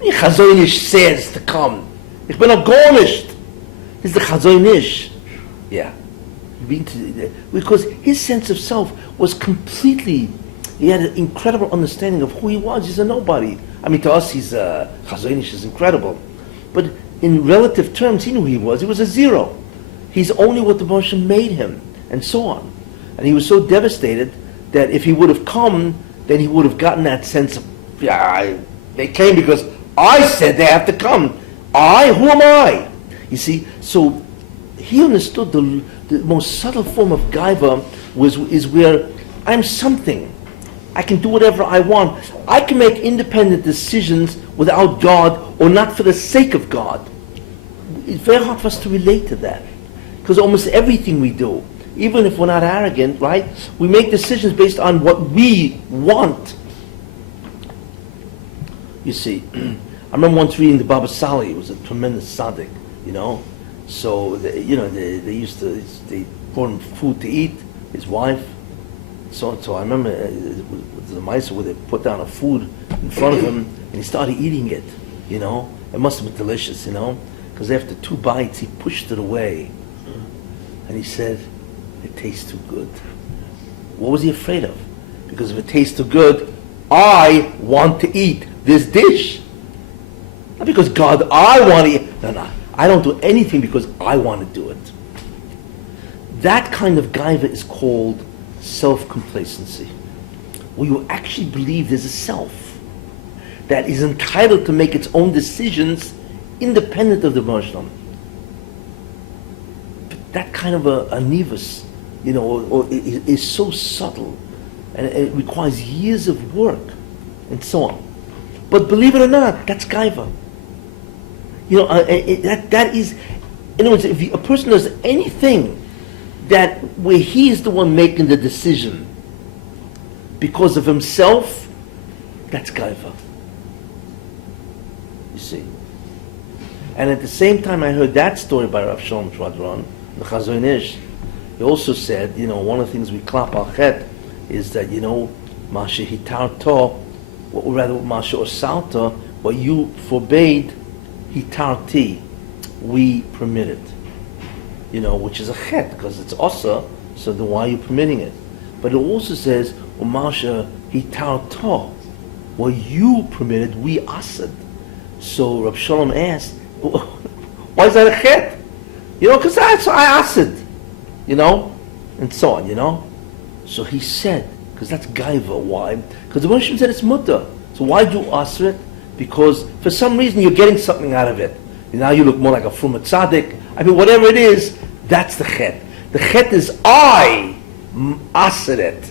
The Chazon Ish says to come. Ich bin agonished. This is the Chazon Ish. Yeah. Because his sense of self was completely, he had an incredible understanding of who he was. He's a nobody. I mean, to us, Chazon Ish is incredible. But in relative terms, he knew who he was. He was a zero. He's only what the Moshe made him, and so on. And he was so devastated that if he would have come, then he would have gotten that sense of, they came because I said they have to come. Who am I? You see, so he understood the most subtle form of gaiva is where I'm something. I can do whatever I want. I can make independent decisions without God or not for the sake of God. It's very hard for us to relate to that. Because almost everything we do, even if we're not arrogant, right, we make decisions based on what we want. You see, I remember once reading the Baba Sali. It was a tremendous tzaddik, you know. So, they brought him food to eat, his wife. So I remember with the mice where they put down a food in front of him, and he started eating it, you know. It must have been delicious, you know, because after 2 bites, he pushed it away. And he said, it tastes too good. What was he afraid of? Because if it tastes too good, I want to eat this dish. Not because God, I want to eat. No. I don't do anything because I want to do it. That kind of gaiva is called self-complacency, where you actually believe there's a self that is entitled to make its own decisions independent of the Moshe. That kind of a nivus, you know, is so subtle, and it requires years of work, and so on. But believe it or not, that's gaiva. You know, that is, in other words, if a person does anything that where he is the one making the decision because of himself, that's gaiva. You see. And at the same time, I heard that story by Rav Shalom Shvadron, the Chazon Ish. He also said, you know, one of the things we clap al chet is that, you know, Masha hitarto, or rather Masha osalta, what you forbade, hitarti, we permitted. You know, which is a chet, because it's osa, so then why are you permitting it? But it also says, Masha hitarto, what you permitted, we asad. So Rav Shalom asked, why is that a chet? You know, because I asad, you know, and so on, you know. So he said, because that's gaiva. Why? Because the Moshe said it's mutter. So why do you asr it? Because for some reason you're getting something out of it. And now you look more like a fruma tzaddik. I mean, whatever it is, that's the chet. The chet is I asr it.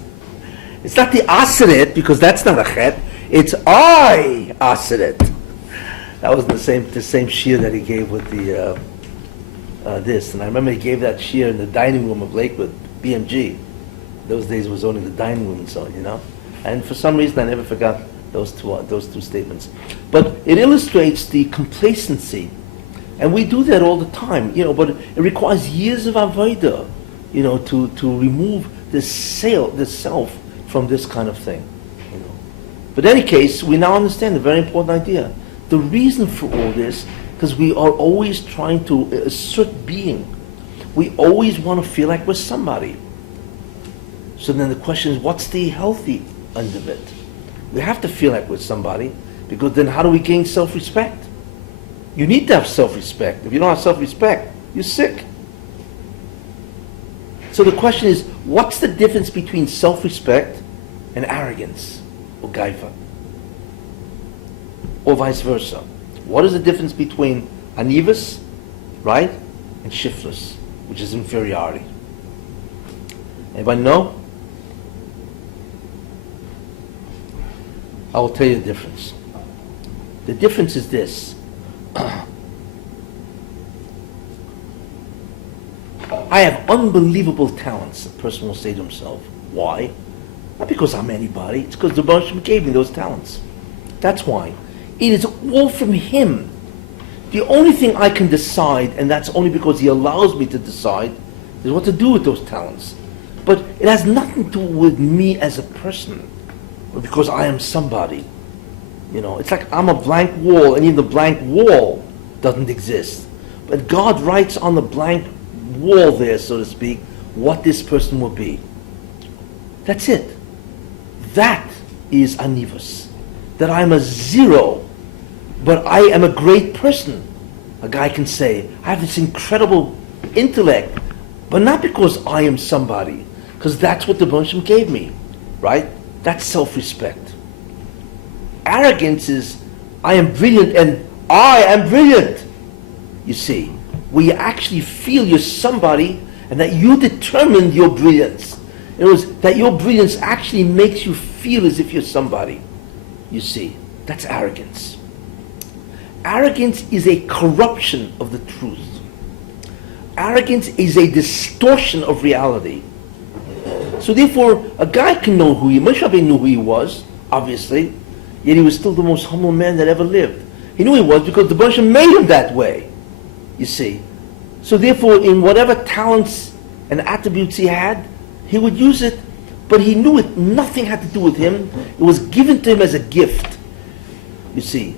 It's not the asr it, because that's not a chet. It's I asr it. That was the same shir that he gave with the this. And I remember he gave that shir in the dining room of Lakewood, BMG. Those days it was only the dining room and so on, you know. And for some reason I never forgot those two statements. But it illustrates the complacency. And we do that all the time, you know, but it requires years of avodah, you know, to remove this self from this kind of thing. You know. But in any case, we now understand a very important idea. The reason for all this, because we are always trying to assert being. We always want to feel like we're somebody. So then the question is, what's the healthy end of it? We have to feel like we're somebody, because then how do we gain self-respect? You need to have self-respect. If you don't have self-respect, you're sick. So the question is, what's the difference between self-respect and arrogance, or gaiva? Or vice versa? What is the difference between anivus, right, and shiftless, which is inferiority? Anybody know? I will tell you the difference. The difference is this. I have unbelievable talents, a person will say to himself. Why? Not because I'm anybody, it's because the Baruch gave me those talents. That's why. It is all from him. The only thing I can decide, and that's only because he allows me to decide, is what to do with those talents. But it has nothing to do with me as a person, or because I am somebody. You know, it's like I'm a blank wall, and even the blank wall doesn't exist. But God writes on the blank wall there, so to speak, what this person will be. That's it. That is anivus. That I'm a zero, but I am a great person. A guy can say, I have this incredible intellect, but not because I am somebody, because that's what the Baruch gave me, right? That's self-respect. Arrogance is, I am brilliant and I am brilliant. You see, where you actually feel you're somebody and that you determined your brilliance. In other words, that your brilliance actually makes you feel as if you're somebody. You see, that's arrogance. Arrogance is a corruption of the truth. Arrogance is a distortion of reality. So therefore, a guy can know who he, Moshe Rabbeinu knew who he was, obviously. yet he was still the most humble man that ever lived. He knew he was because the Baruch Hashem made him that way, you see. So therefore, in whatever talents and attributes he had, he would use it, but he knew it, nothing had to do with him. It was given to him as a gift, you see.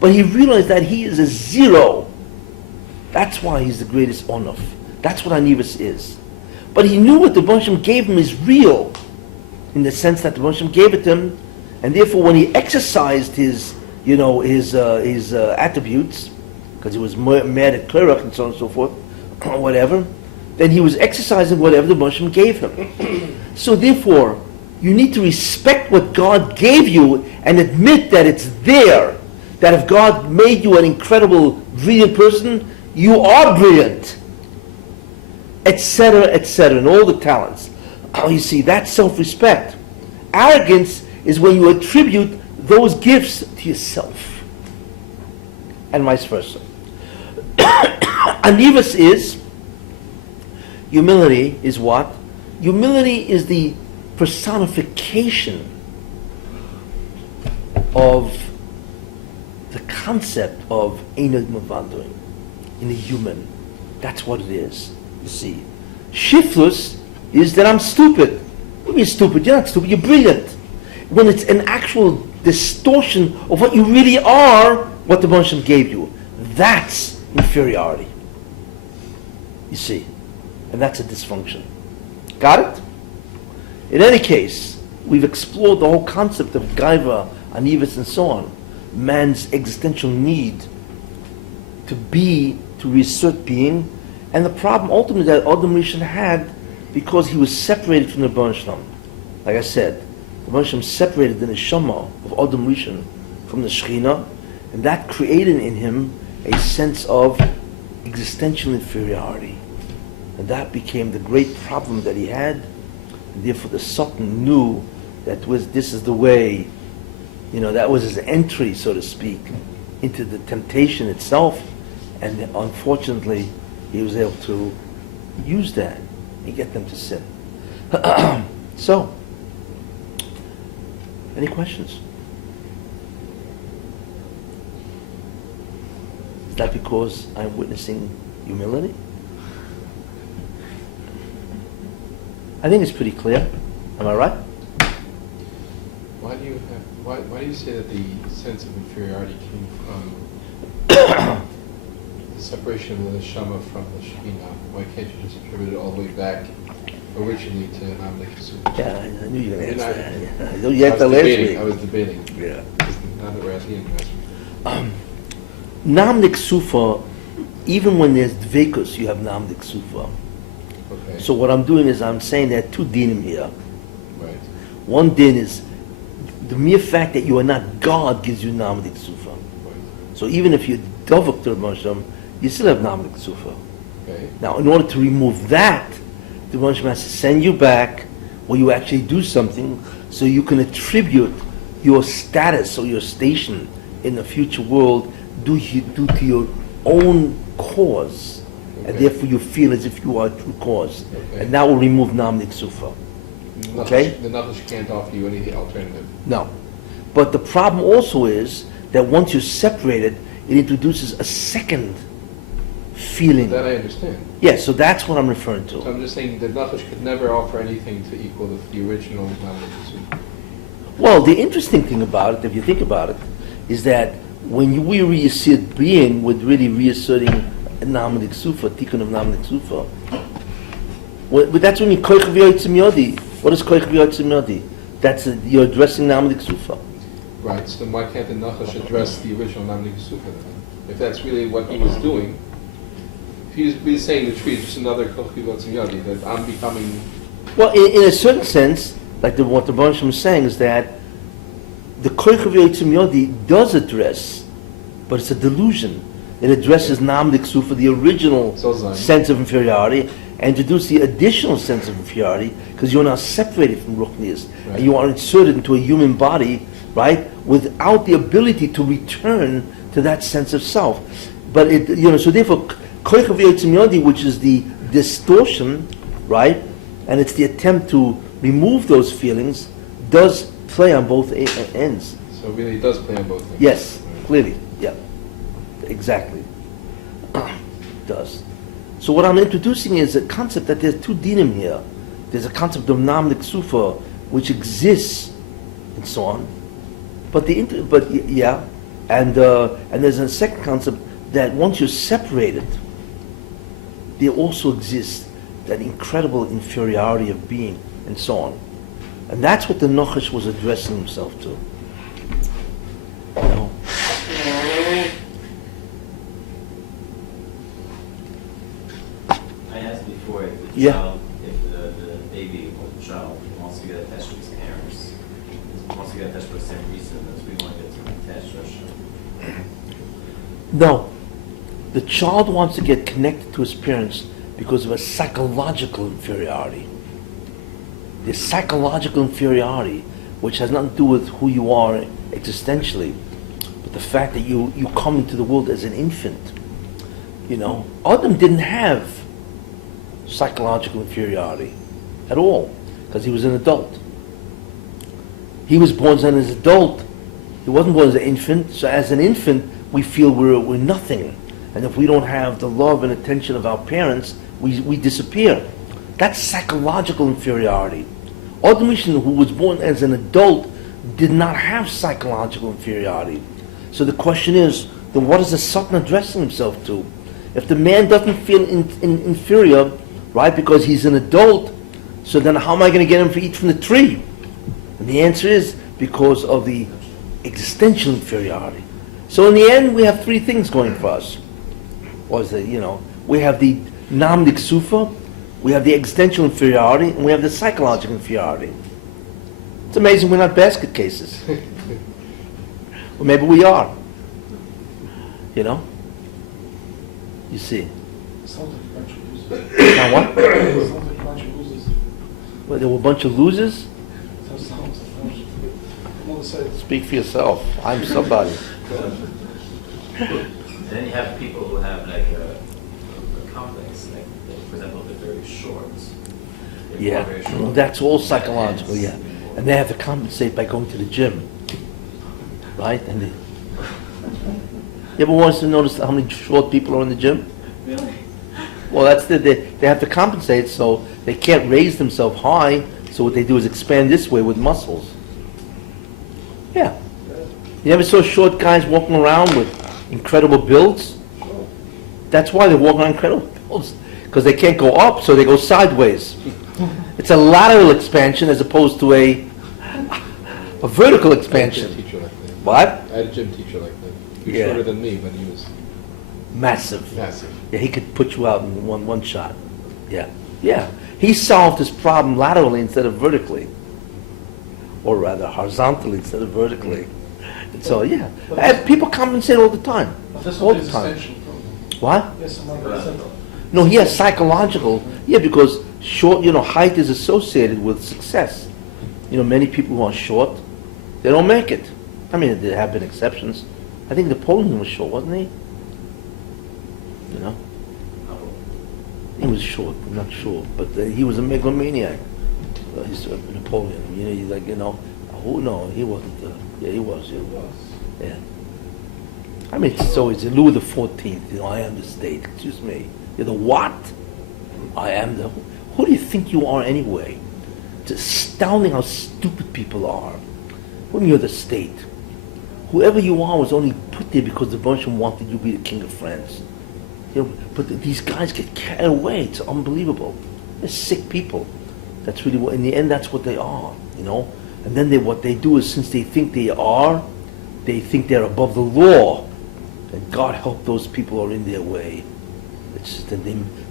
But he realized that he is a zero. That's why he's the greatest Onof. That's what Anivus is. But he knew what the Baruch Hashem gave him is real, in the sense that the Baruch Hashem gave it to him, and therefore when he exercised his attributes, because he was mad at Klerach and so on and so forth, or whatever, then he was exercising whatever the Baruch Hashem gave him. So therefore, you need to respect what God gave you and admit that it's there. That if God made you an incredible, brilliant person, you are brilliant, etc., and all the talents. You see, that's self-respect. Arrogance is when you attribute those gifts to yourself, and vice versa. Anivus is, humility is what? Humility is the personification of the concept of Einod Mavandering in the human. That's what it is, you see. Shiftless is that I'm stupid. What do you mean stupid? You're not stupid, you're brilliant. When it's an actual distortion of what you really are, what the Baruch Hashem gave you. That's inferiority. You see. And that's a dysfunction. Got it? In any case, we've explored the whole concept of Gaiva, Anivus, and so on. Man's existential need to be, to reassert being, and the problem ultimately that Adam Rishon had because he was separated from the Baruch Hashem. Like I said, the Baruch Hashem separated the neshama of Adam Rishon from the Shekhinah, and that created in him a sense of existential inferiority. And that became the great problem that he had, and therefore the Satan knew that this is the way, that was his entry, so to speak, into the temptation itself, and unfortunately he was able to use that and get them to sin. So, any questions? Is that because I'm witnessing humility? I think it's pretty clear. Am I right? Why do you say that the sense of inferiority came from the separation of the neshama from the Shekhinah? Why can't you just attribute it all the way back originally to Anomic? Yeah, I knew you were going to answer that. Yeah. I You had that last week. I was debating. Yeah. Now that we're at the end, Namdik Sufa, even when there's Dvekus, you have Namdik Sufa. okay. So what I'm doing is I'm saying there are two dinim here. Right. One din is the mere fact that you are not God gives you Namdik Sufa. Right. So even if you're Dovak to the Hashem, you still have Namdik Sufa. Okay. Now, in order to remove that, the Rosh has to send you back where you actually do something so you can attribute your status or your station in the future world due to your own cause. And Okay. therefore you feel as if you are a true cause. Okay. And that will remove Namdik Sufa. Okay? The Nachash can't offer you any alternative. No. But the problem also is that once you're separated, it introduces a second feeling. That I understand. Yes, so that's what I'm referring So to. I'm just saying that Nachash could never offer anything to equal the original Anomic. Well, the interesting thing about it, if you think about it, is that when we reassert being with really reasserting Namdik Sufa, Tikkun of Namdik Sufa, but that's when you Koich V'yotzim Yodi. What is Koich V'yotzim Yodi? That's you're addressing Namdik Sufa. Right, so then why can't the Nachash address the original Anomic Sufa then? If that's really what he was doing, if he was really saying the tree is just another Kochi Yadi, that I'm becoming... Well, in a certain sense, like what the Baruch Hashem is saying is that the Koich V'yotzim Yodi does address, but it's a delusion. It addresses Namdik Sufa, the original So Zion. sense of inferiority, and introduce the additional sense of inferiority, because you're now separated from Ruchnius, Right. and you are inserted into a human body, right, without the ability to return to that sense of self. But so therefore, Koich V'yotzim Yodi, which is the distortion, right, and it's the attempt to remove those feelings, does play on both ends. So really, he does play on both things. Yes, Right. clearly, yeah, exactly. Does. So what I'm introducing is a concept that there's two dinim here. There's a concept of Anomic Sufa, which exists, and so on. But and there's a second concept that once you're separated, there also exists that incredible inferiority of being, and so on. And that's what the Nochash was addressing himself to. You know? I asked before if the Yeah. child, if the baby or the child wants to get attached to his parents, wants to get attached for the same reason as we want to get attached to Hashem. No. The child wants to get connected to his parents because of a psychological inferiority. The psychological inferiority, which has nothing to do with who you are existentially, but the fact that you come into the world as an infant. You know, Adam didn't have psychological inferiority at all because he was an adult. He was born as an adult. He wasn't born as an infant. So as an infant, we feel we're nothing. And if we don't have the love and attention of our parents, we disappear. That's psychological inferiority. Adam Rishon, who was born as an adult, did not have psychological inferiority. So the question is, then what is the Satan addressing himself to? If the man doesn't feel inferior, right, because he's an adult, so then how am I going to get him to eat from the tree? And the answer is because of the existential inferiority. So in the end, we have three things going for us. We have the Namdik Sufa, we have the existential inferiority, and we have the psychological inferiority. It's amazing we're not basket cases. Or maybe we are. You know? You see. Sounds like a bunch of losers. Now what? Sounds like a bunch of losers. Well, there were a bunch of losers? That sounds like a bunch of I'm on the side. Speak for yourself. I'm somebody. And then you have people who have like a complex, like for example, they're very short. They're Yeah, very short. well, that's all psychological, yeah. And they have to compensate by going to the gym. Right? And you ever want to notice how many short people are in the gym? Really? Well, they have to compensate, so they can't raise themselves high, so what they do is expand this way with muscles. Yeah. You ever saw short guys walking around with incredible builds? That's why they walk around incredible builds, because they can't go up, so they go sideways. It's a lateral expansion as opposed to a vertical I had a expansion. gym teacher like that. What? I had a gym teacher like that. He was Yeah. shorter than me, but he was Massive. massive. Yeah, he could put you out in one shot. Yeah. Yeah. He solved his problem laterally instead of vertically. Or rather, horizontally instead of vertically. And so, yeah. And people compensate all the time. But that's All not the time. existential problem. What? Yes, I'm on the side. No, he has psychological. Yeah, because height is associated with success. Many people who are short, they don't make it. I mean, there have been exceptions. I think Napoleon was short, wasn't he? He was short. I'm not sure, but he was a megalomaniac. He's Napoleon. Who? No, he wasn't. Yeah, he was. Yeah. I mean, it's always Louis the 14th. I am the state. Excuse me. You're the what? I am the. Who do you think you are anyway? It's astounding how stupid people are. When you're the state, whoever you are was only put there because the Russian wanted you to be the king of France. But these guys get carried away. It's unbelievable. They're sick people. That's really what. In the end, that's what they are. And then what they do is, since they think they think they're above the law. And God help those people who are in their way. It's just that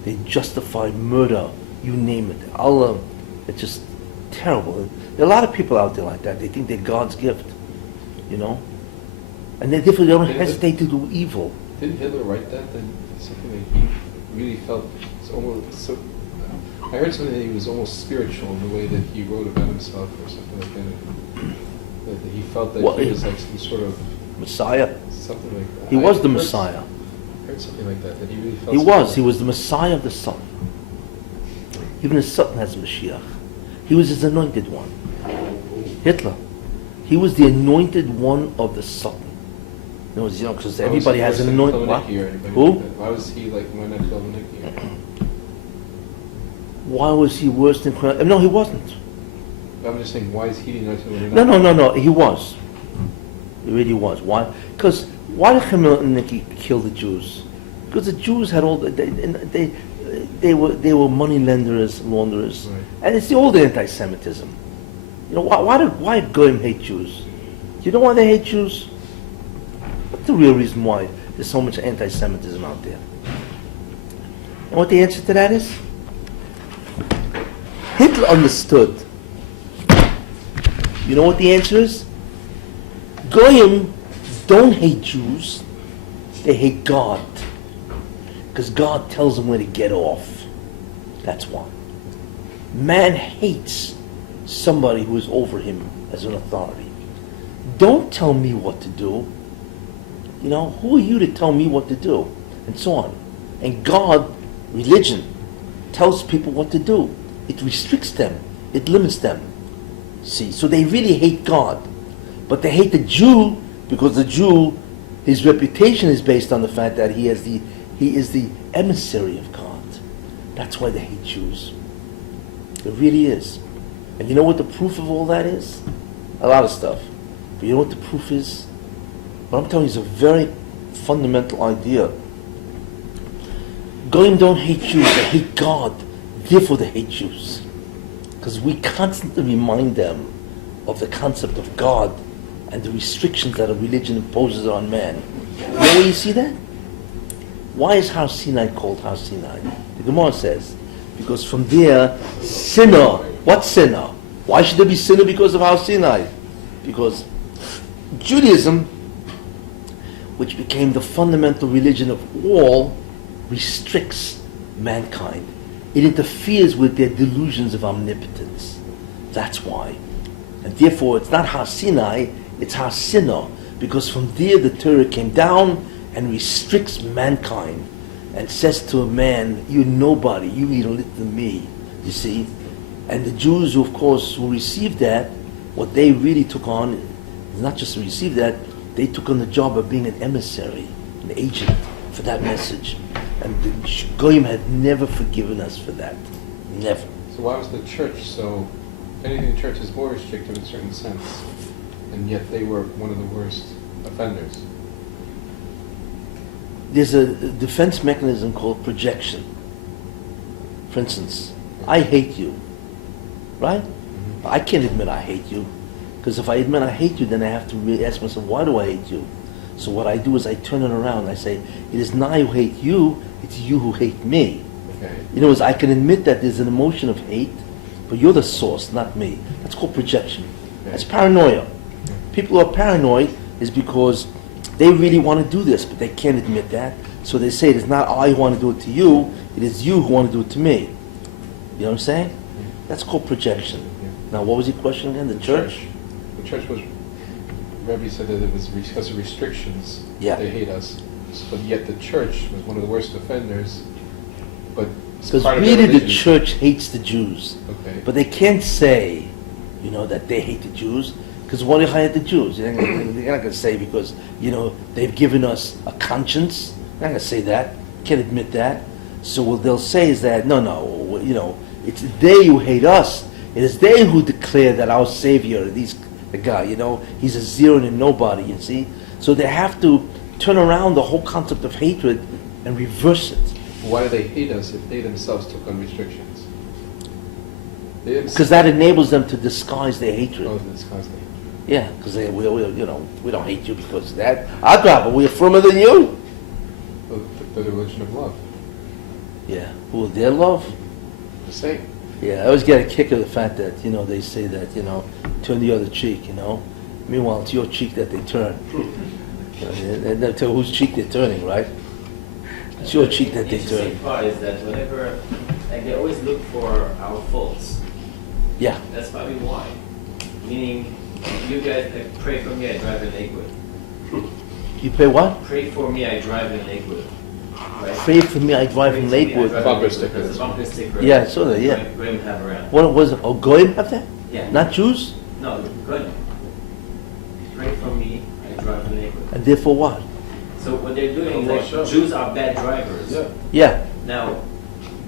they justify murder. You name it. Allah. It's just terrible. There are a lot of people out there like that. They think they're God's gift. And they definitely don't hesitate to do evil. Didn't Hitler write that? Something that he really felt it's almost so. I heard something that he was almost spiritual in the way that he wrote about himself or something like that. That he felt that he was like some sort of Messiah. something like that. He was the heard- Messiah. I heard something like that. That he really felt. He was. something He was the Messiah of the Son. Even the Son has Mashiach. He was his anointed one. Hitler. He was the anointed one of the Sultan. Because everybody has an anointed one. Who? Why was he like Mendel here? Why was he worse than Quran? No, he wasn't. I'm just saying, why is he the anointed one? No. He was. He really was. Why? Because why did Khamenei kill the Jews? Because the Jews had all they were money lenders, launderers, Right. and it's the old anti-Semitism. Why Goyim hate Jews? Do you know why they hate Jews? What's the real reason why there's so much anti-Semitism out there? And what the answer to that is? Hitler understood. You know what the answer is? Goyim don't hate Jews, they hate God. Because God tells them where to get off. That's why. Man hates somebody who is over him as an authority. Don't tell me what to do. Who are you to tell me what to do? And so on. And God, religion, tells people what to do. It restricts them. It limits them. See, so they really hate God. But they hate the Jew because the Jew, his reputation is based on the fact that he is the emissary of God. That's why they hate Jews. It really is. And you know what the proof of all that is? A lot of stuff. But you know what the proof is? What I'm telling you is a very fundamental idea. Goyim don't hate Jews, they hate God. Therefore they hate Jews. Because we constantly remind them of the concept of God and the restrictions that a religion imposes on man. You know where you see that? Why is Har Sinai called Har Sinai? The Gemara says, because from there, sinner. What sinner? Why should there be sinner because of Har Sinai? Because Judaism, which became the fundamental religion of all, restricts mankind. It interferes with their delusions of omnipotence. That's why. And therefore, it's not Har Sinai, it's Har Sinai, because from there the Torah came down and restricts mankind and says to a man, you're nobody, you need to listen to me, you see. And the Jews, who of course, who received that, what they really took on is not just to receive that, they took on the job of being an emissary, an agent for that message. And the Goyim had never forgiven us for that. Never. So why was the church so, if anything, the church is more restrictive in a certain sense, and yet they were one of the worst offenders? There's a defense mechanism called projection. For instance, I hate you, right? Mm-hmm. I can't admit I hate you, because if I admit I hate you, then I have to really ask myself, why do I hate you? So what I do is I turn it around and I say, it is not I who hate you, it's you who hate me. Okay. In other words, I can admit that there's an emotion of hate, but you're the source, not me. That's called projection. Okay. That's paranoia. People who are paranoid is because they really want to do this, but they can't admit that. So they say, it is not I who want to do it to you, it is you who want to do it to me. You know what I'm saying? That's called projection. Yeah. Now, what was your question again? The church? The church was, Rabbi said that it was because of restrictions, Yeah. they hate us. But yet the church was one of the worst offenders, but it's Because part of their really the religion. church hates the Jews. Okay. But they can't say, that they hate the Jews, because what do they hate the Jews? They're not going to say because, they've given us a conscience. They're not going to say that. Can't admit that. So what they'll say is that, no, it's they who hate us. It is they who declare that our Savior, the guy, he's a zero and a nobody, you see? So they have to turn around the whole concept of hatred and reverse it. Why do they hate us if they themselves took on restrictions? Because that enables them to disguise their hatred. Oh, it's constantly. Yeah, because we don't hate you because of that. Our God, but we're firmer than you. The religion of love. Yeah, who their love? The same. Yeah, I always get a kick of the fact that, they say that, turn the other cheek, Meanwhile, it's your cheek that they turn. They never tell whose cheek they're turning, right? It's your cheek that they The interesting turn. part is that whenever, they always look for our faults. Yeah. That's probably why. Meaning, you guys pray for me, I drive in Lakewood. You pray what? Pray for me, I drive in Lakewood. Right? Pray for me, I drive Pray in for me, I Lakewood. drive in Bumper Lakewood. sticker. There's a bumper sticker. Yeah, I saw that, yeah. Goyim have around. What was it? Oh, Goyim have that? Yeah. Not Jews? No, Goyim. can drive in the neighborhood. And therefore what? So what they're doing is Well, like, sure. Jews are bad drivers. Yeah. Yeah. Now,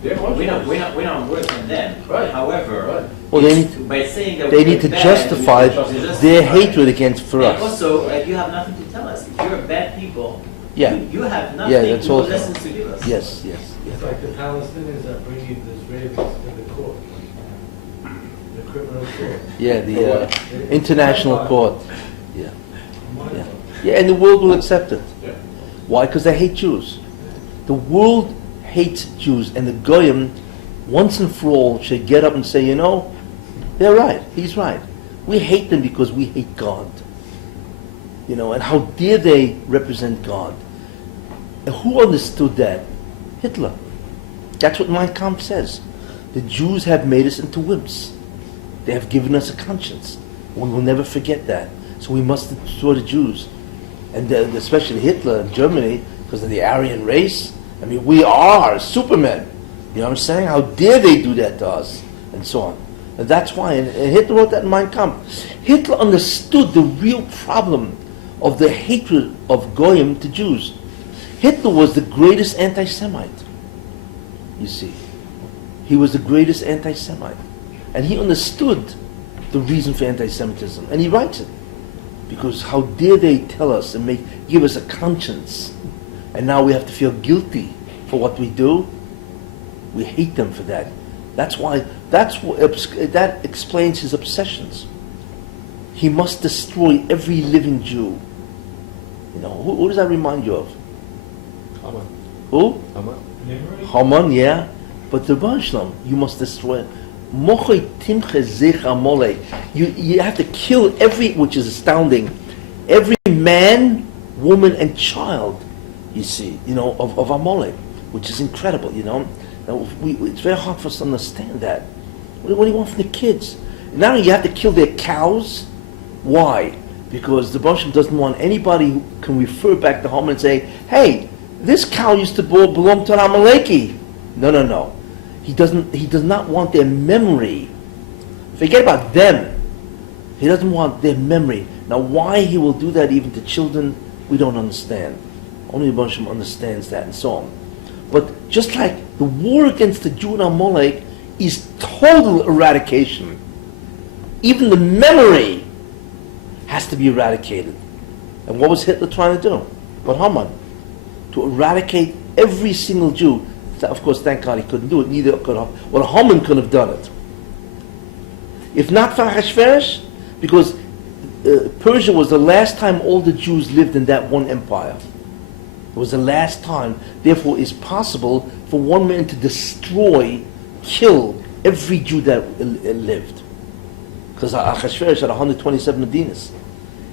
They're much we're not worse. worse than them. Right. However, Right. Well, they it's- need- by saying that They we're need to bad, justify we need to justify their it. hatred against for And us. also, you have nothing to tell us. If you're bad people, Yeah. you have nothing, Yeah, that's no also. lessons to give us. Yes, yes, It's yes. like the Palestinians are bringing the Israelis to the court, the criminal court. Yeah, the It's international mind-boggling. court. Yeah, yeah. Mind-boggling. Yeah, and the world will accept it. Yeah. Why? Because they hate Jews. The world hates Jews, and the Goyim, once and for all, should get up and say, you know, they're right. He's right. We hate them because we hate God. You know, and how dare they represent God? And who understood that? Hitler. That's what Mein Kampf says. The Jews have made us into wimps. They have given us a conscience. We will never forget that. So we must destroy the Jews. And especially Hitler in Germany, because of the Aryan race. I mean, we are supermen. You know what I'm saying? How dare they do that to us? And so on. And that's why, and Hitler wrote that in Mein Kampf. Hitler understood the real problem of the hatred of Goyim to Jews. Hitler was the greatest anti-Semite, you see. He was the greatest anti-Semite. And he understood the reason for anti-Semitism. And he writes it. Because how dare they tell us and give us a conscience. And now we have to feel guilty for what we do. We hate them for that. That explains his obsessions. He must destroy every living Jew. You know, who does that remind you of? Haman. Who? Haman. Memory? Haman, yeah. But the Shalom, you must destroy. Mochei timche zech amolei. You have to kill every, which is astounding, every man, woman, and child, you see, you know, of Amalek, which is incredible, you know. Now, it's very hard for us to understand that. What do you want from the kids? Now you have to kill their cows. Why? Because the Shalom doesn't want anybody who can refer back to Haman and say, hey, this cow used to belong to an Amaleki. No. He does not want their memory. Forget about them. He doesn't want their memory. Now why he will do that even to children, we don't understand. Only the Shalom understands that and so on. But just like the war against the Jew and Amalek is total eradication. Even the memory has to be eradicated. And what was Hitler trying to do? But Haman, to eradicate every single Jew. Of course, thank God he couldn't do it. Neither could well, Haman could have done it. If not for Ahasuerus, because Persia was the last time all the Jews lived in that one empire. It was the last time. Therefore, it's possible for one man to destroy, kill every Jew that lived. Because Ahasuerus had 127 Medinas.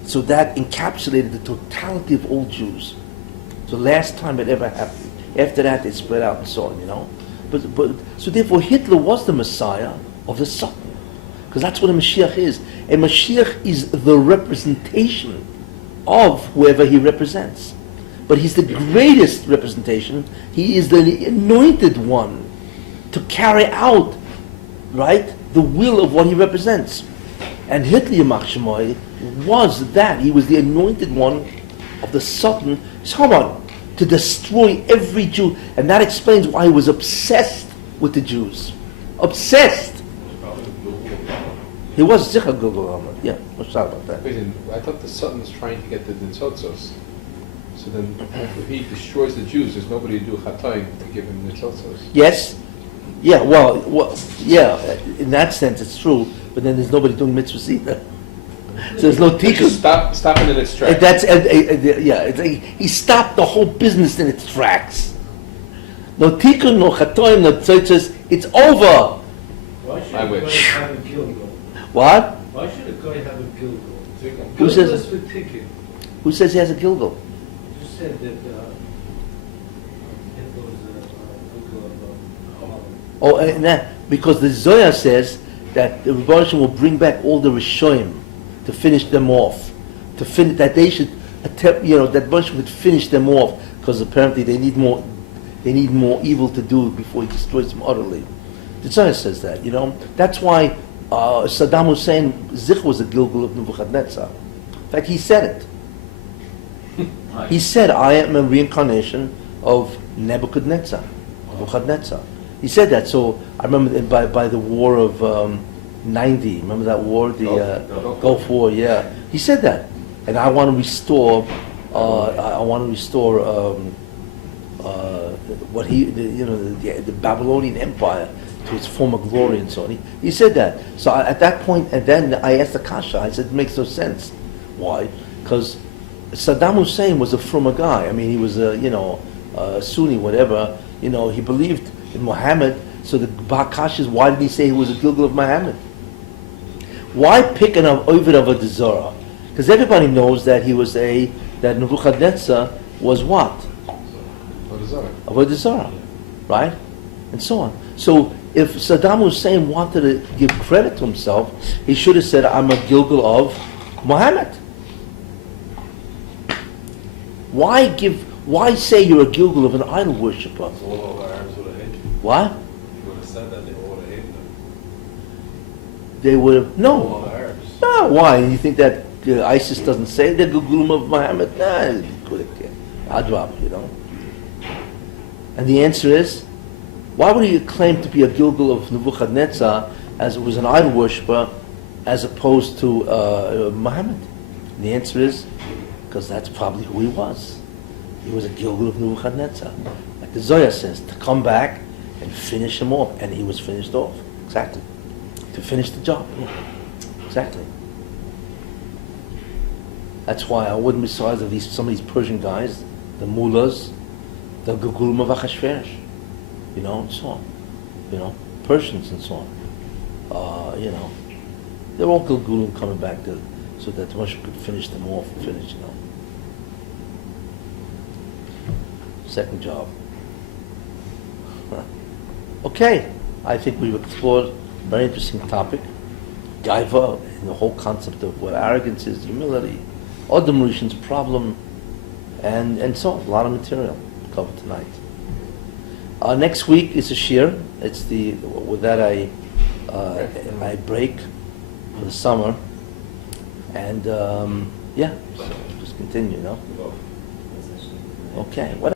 So that encapsulated the totality of all Jews. So last time it ever happened. After that, it spread out and so on, you know. But so therefore, Hitler was the Messiah of the Satan, because that's what a Mashiach is. A Mashiach is the representation of whoever he represents. But he's the greatest representation. He is the anointed one to carry out, right, the will of what he represents. And Hitler, Yamach Shemoy, was that. He was the anointed one of the Satan. Someone to destroy every Jew. And that explains why he was obsessed with the Jews. Obsessed. He was Zichar Gugel. Yeah, what's that about that? Wait, I thought the Satan was trying to get the Nitzotzos. So then, if he destroys the Jews, there's nobody to do Chatayim to give him Nitzotzos. Yes. Yeah, well, yeah, in that sense it's true, but then there's nobody doing mitzvahs either. So there's no tikkun. Stopping in its tracks. He stopped the whole business in its tracks. No tikkun, no chatoim, no tzotzos. It's over. Why should I a guy wish. have a Gilgal? What? Why should a guy have a Gilgal? Who says- Gilgal is for ticket. Who says he has a gilgal? You said that Hitler was a Gilgal of Oh, and that, because the Zohar says that the Rebbe will bring back all the Rishoyim to finish them off, that they should attempt, that bunch would finish them off, because apparently they need more evil to do before he destroys them utterly. The Zohar says that, That's why Saddam Hussein Zich was a Gilgal of Nebuchadnezzar. In fact, he said it. He said, I am a reincarnation of Nebuchadnezzar. He said that. So I remember by the war of 90. Remember that war, the Gulf War? Yeah. He said that, and I want to restore. What the Babylonian Empire to its former glory and so on. He said that. So at that point, and then I asked Akasha. I said, it makes no sense. Why? Because Saddam Hussein was a frummer guy. I mean, he was a Sunni, whatever. He believed in Muhammad. So the Akasha is, why did he say he was a Gilgal of Muhammad? Why pick an Ovid of a Dezorah? Because everybody knows that that Nebuchadnezzar was what? Of a Dezorah, right? And so on. So if Saddam Hussein wanted to give credit to himself, he should have said, I'm a Gilgal of Muhammad. Why say you're a Gilgal of an idol worshiper? So all the Arabs would have hated you. What? You would have said that, they would have hated them. They would have, All no. the Arabs. No, why? You think that ISIS doesn't say the Gilgulim of Muhammad? Nah, I'll drop, And the answer is, why would he claim to be a Gilgal of Nebuchadnezzar as it was an idol worshiper as opposed to Muhammad? And the answer is, because that's probably who he was. He was a Gilgal of Nebuchadnezzar. Like the Zohar says, to come back and finish him off. And he was finished off. Exactly. To finish the job. Yeah. Exactly. That's why I wouldn't be surprised if some of these Persian guys, the mullahs, the Gilgulim of Achashverosh, and so on. Persians and so on. They're all Gilgulim coming back so that Moshe could finish them off and finish, Second job. Okay, I think we've explored a very interesting topic. Gaiva, and the whole concept of what arrogance is, humility, Adam Rishon's problem, and so on. A lot of material to cover tonight. Next week is a shir. It's with that I break for the summer, and so just continue, Okay. What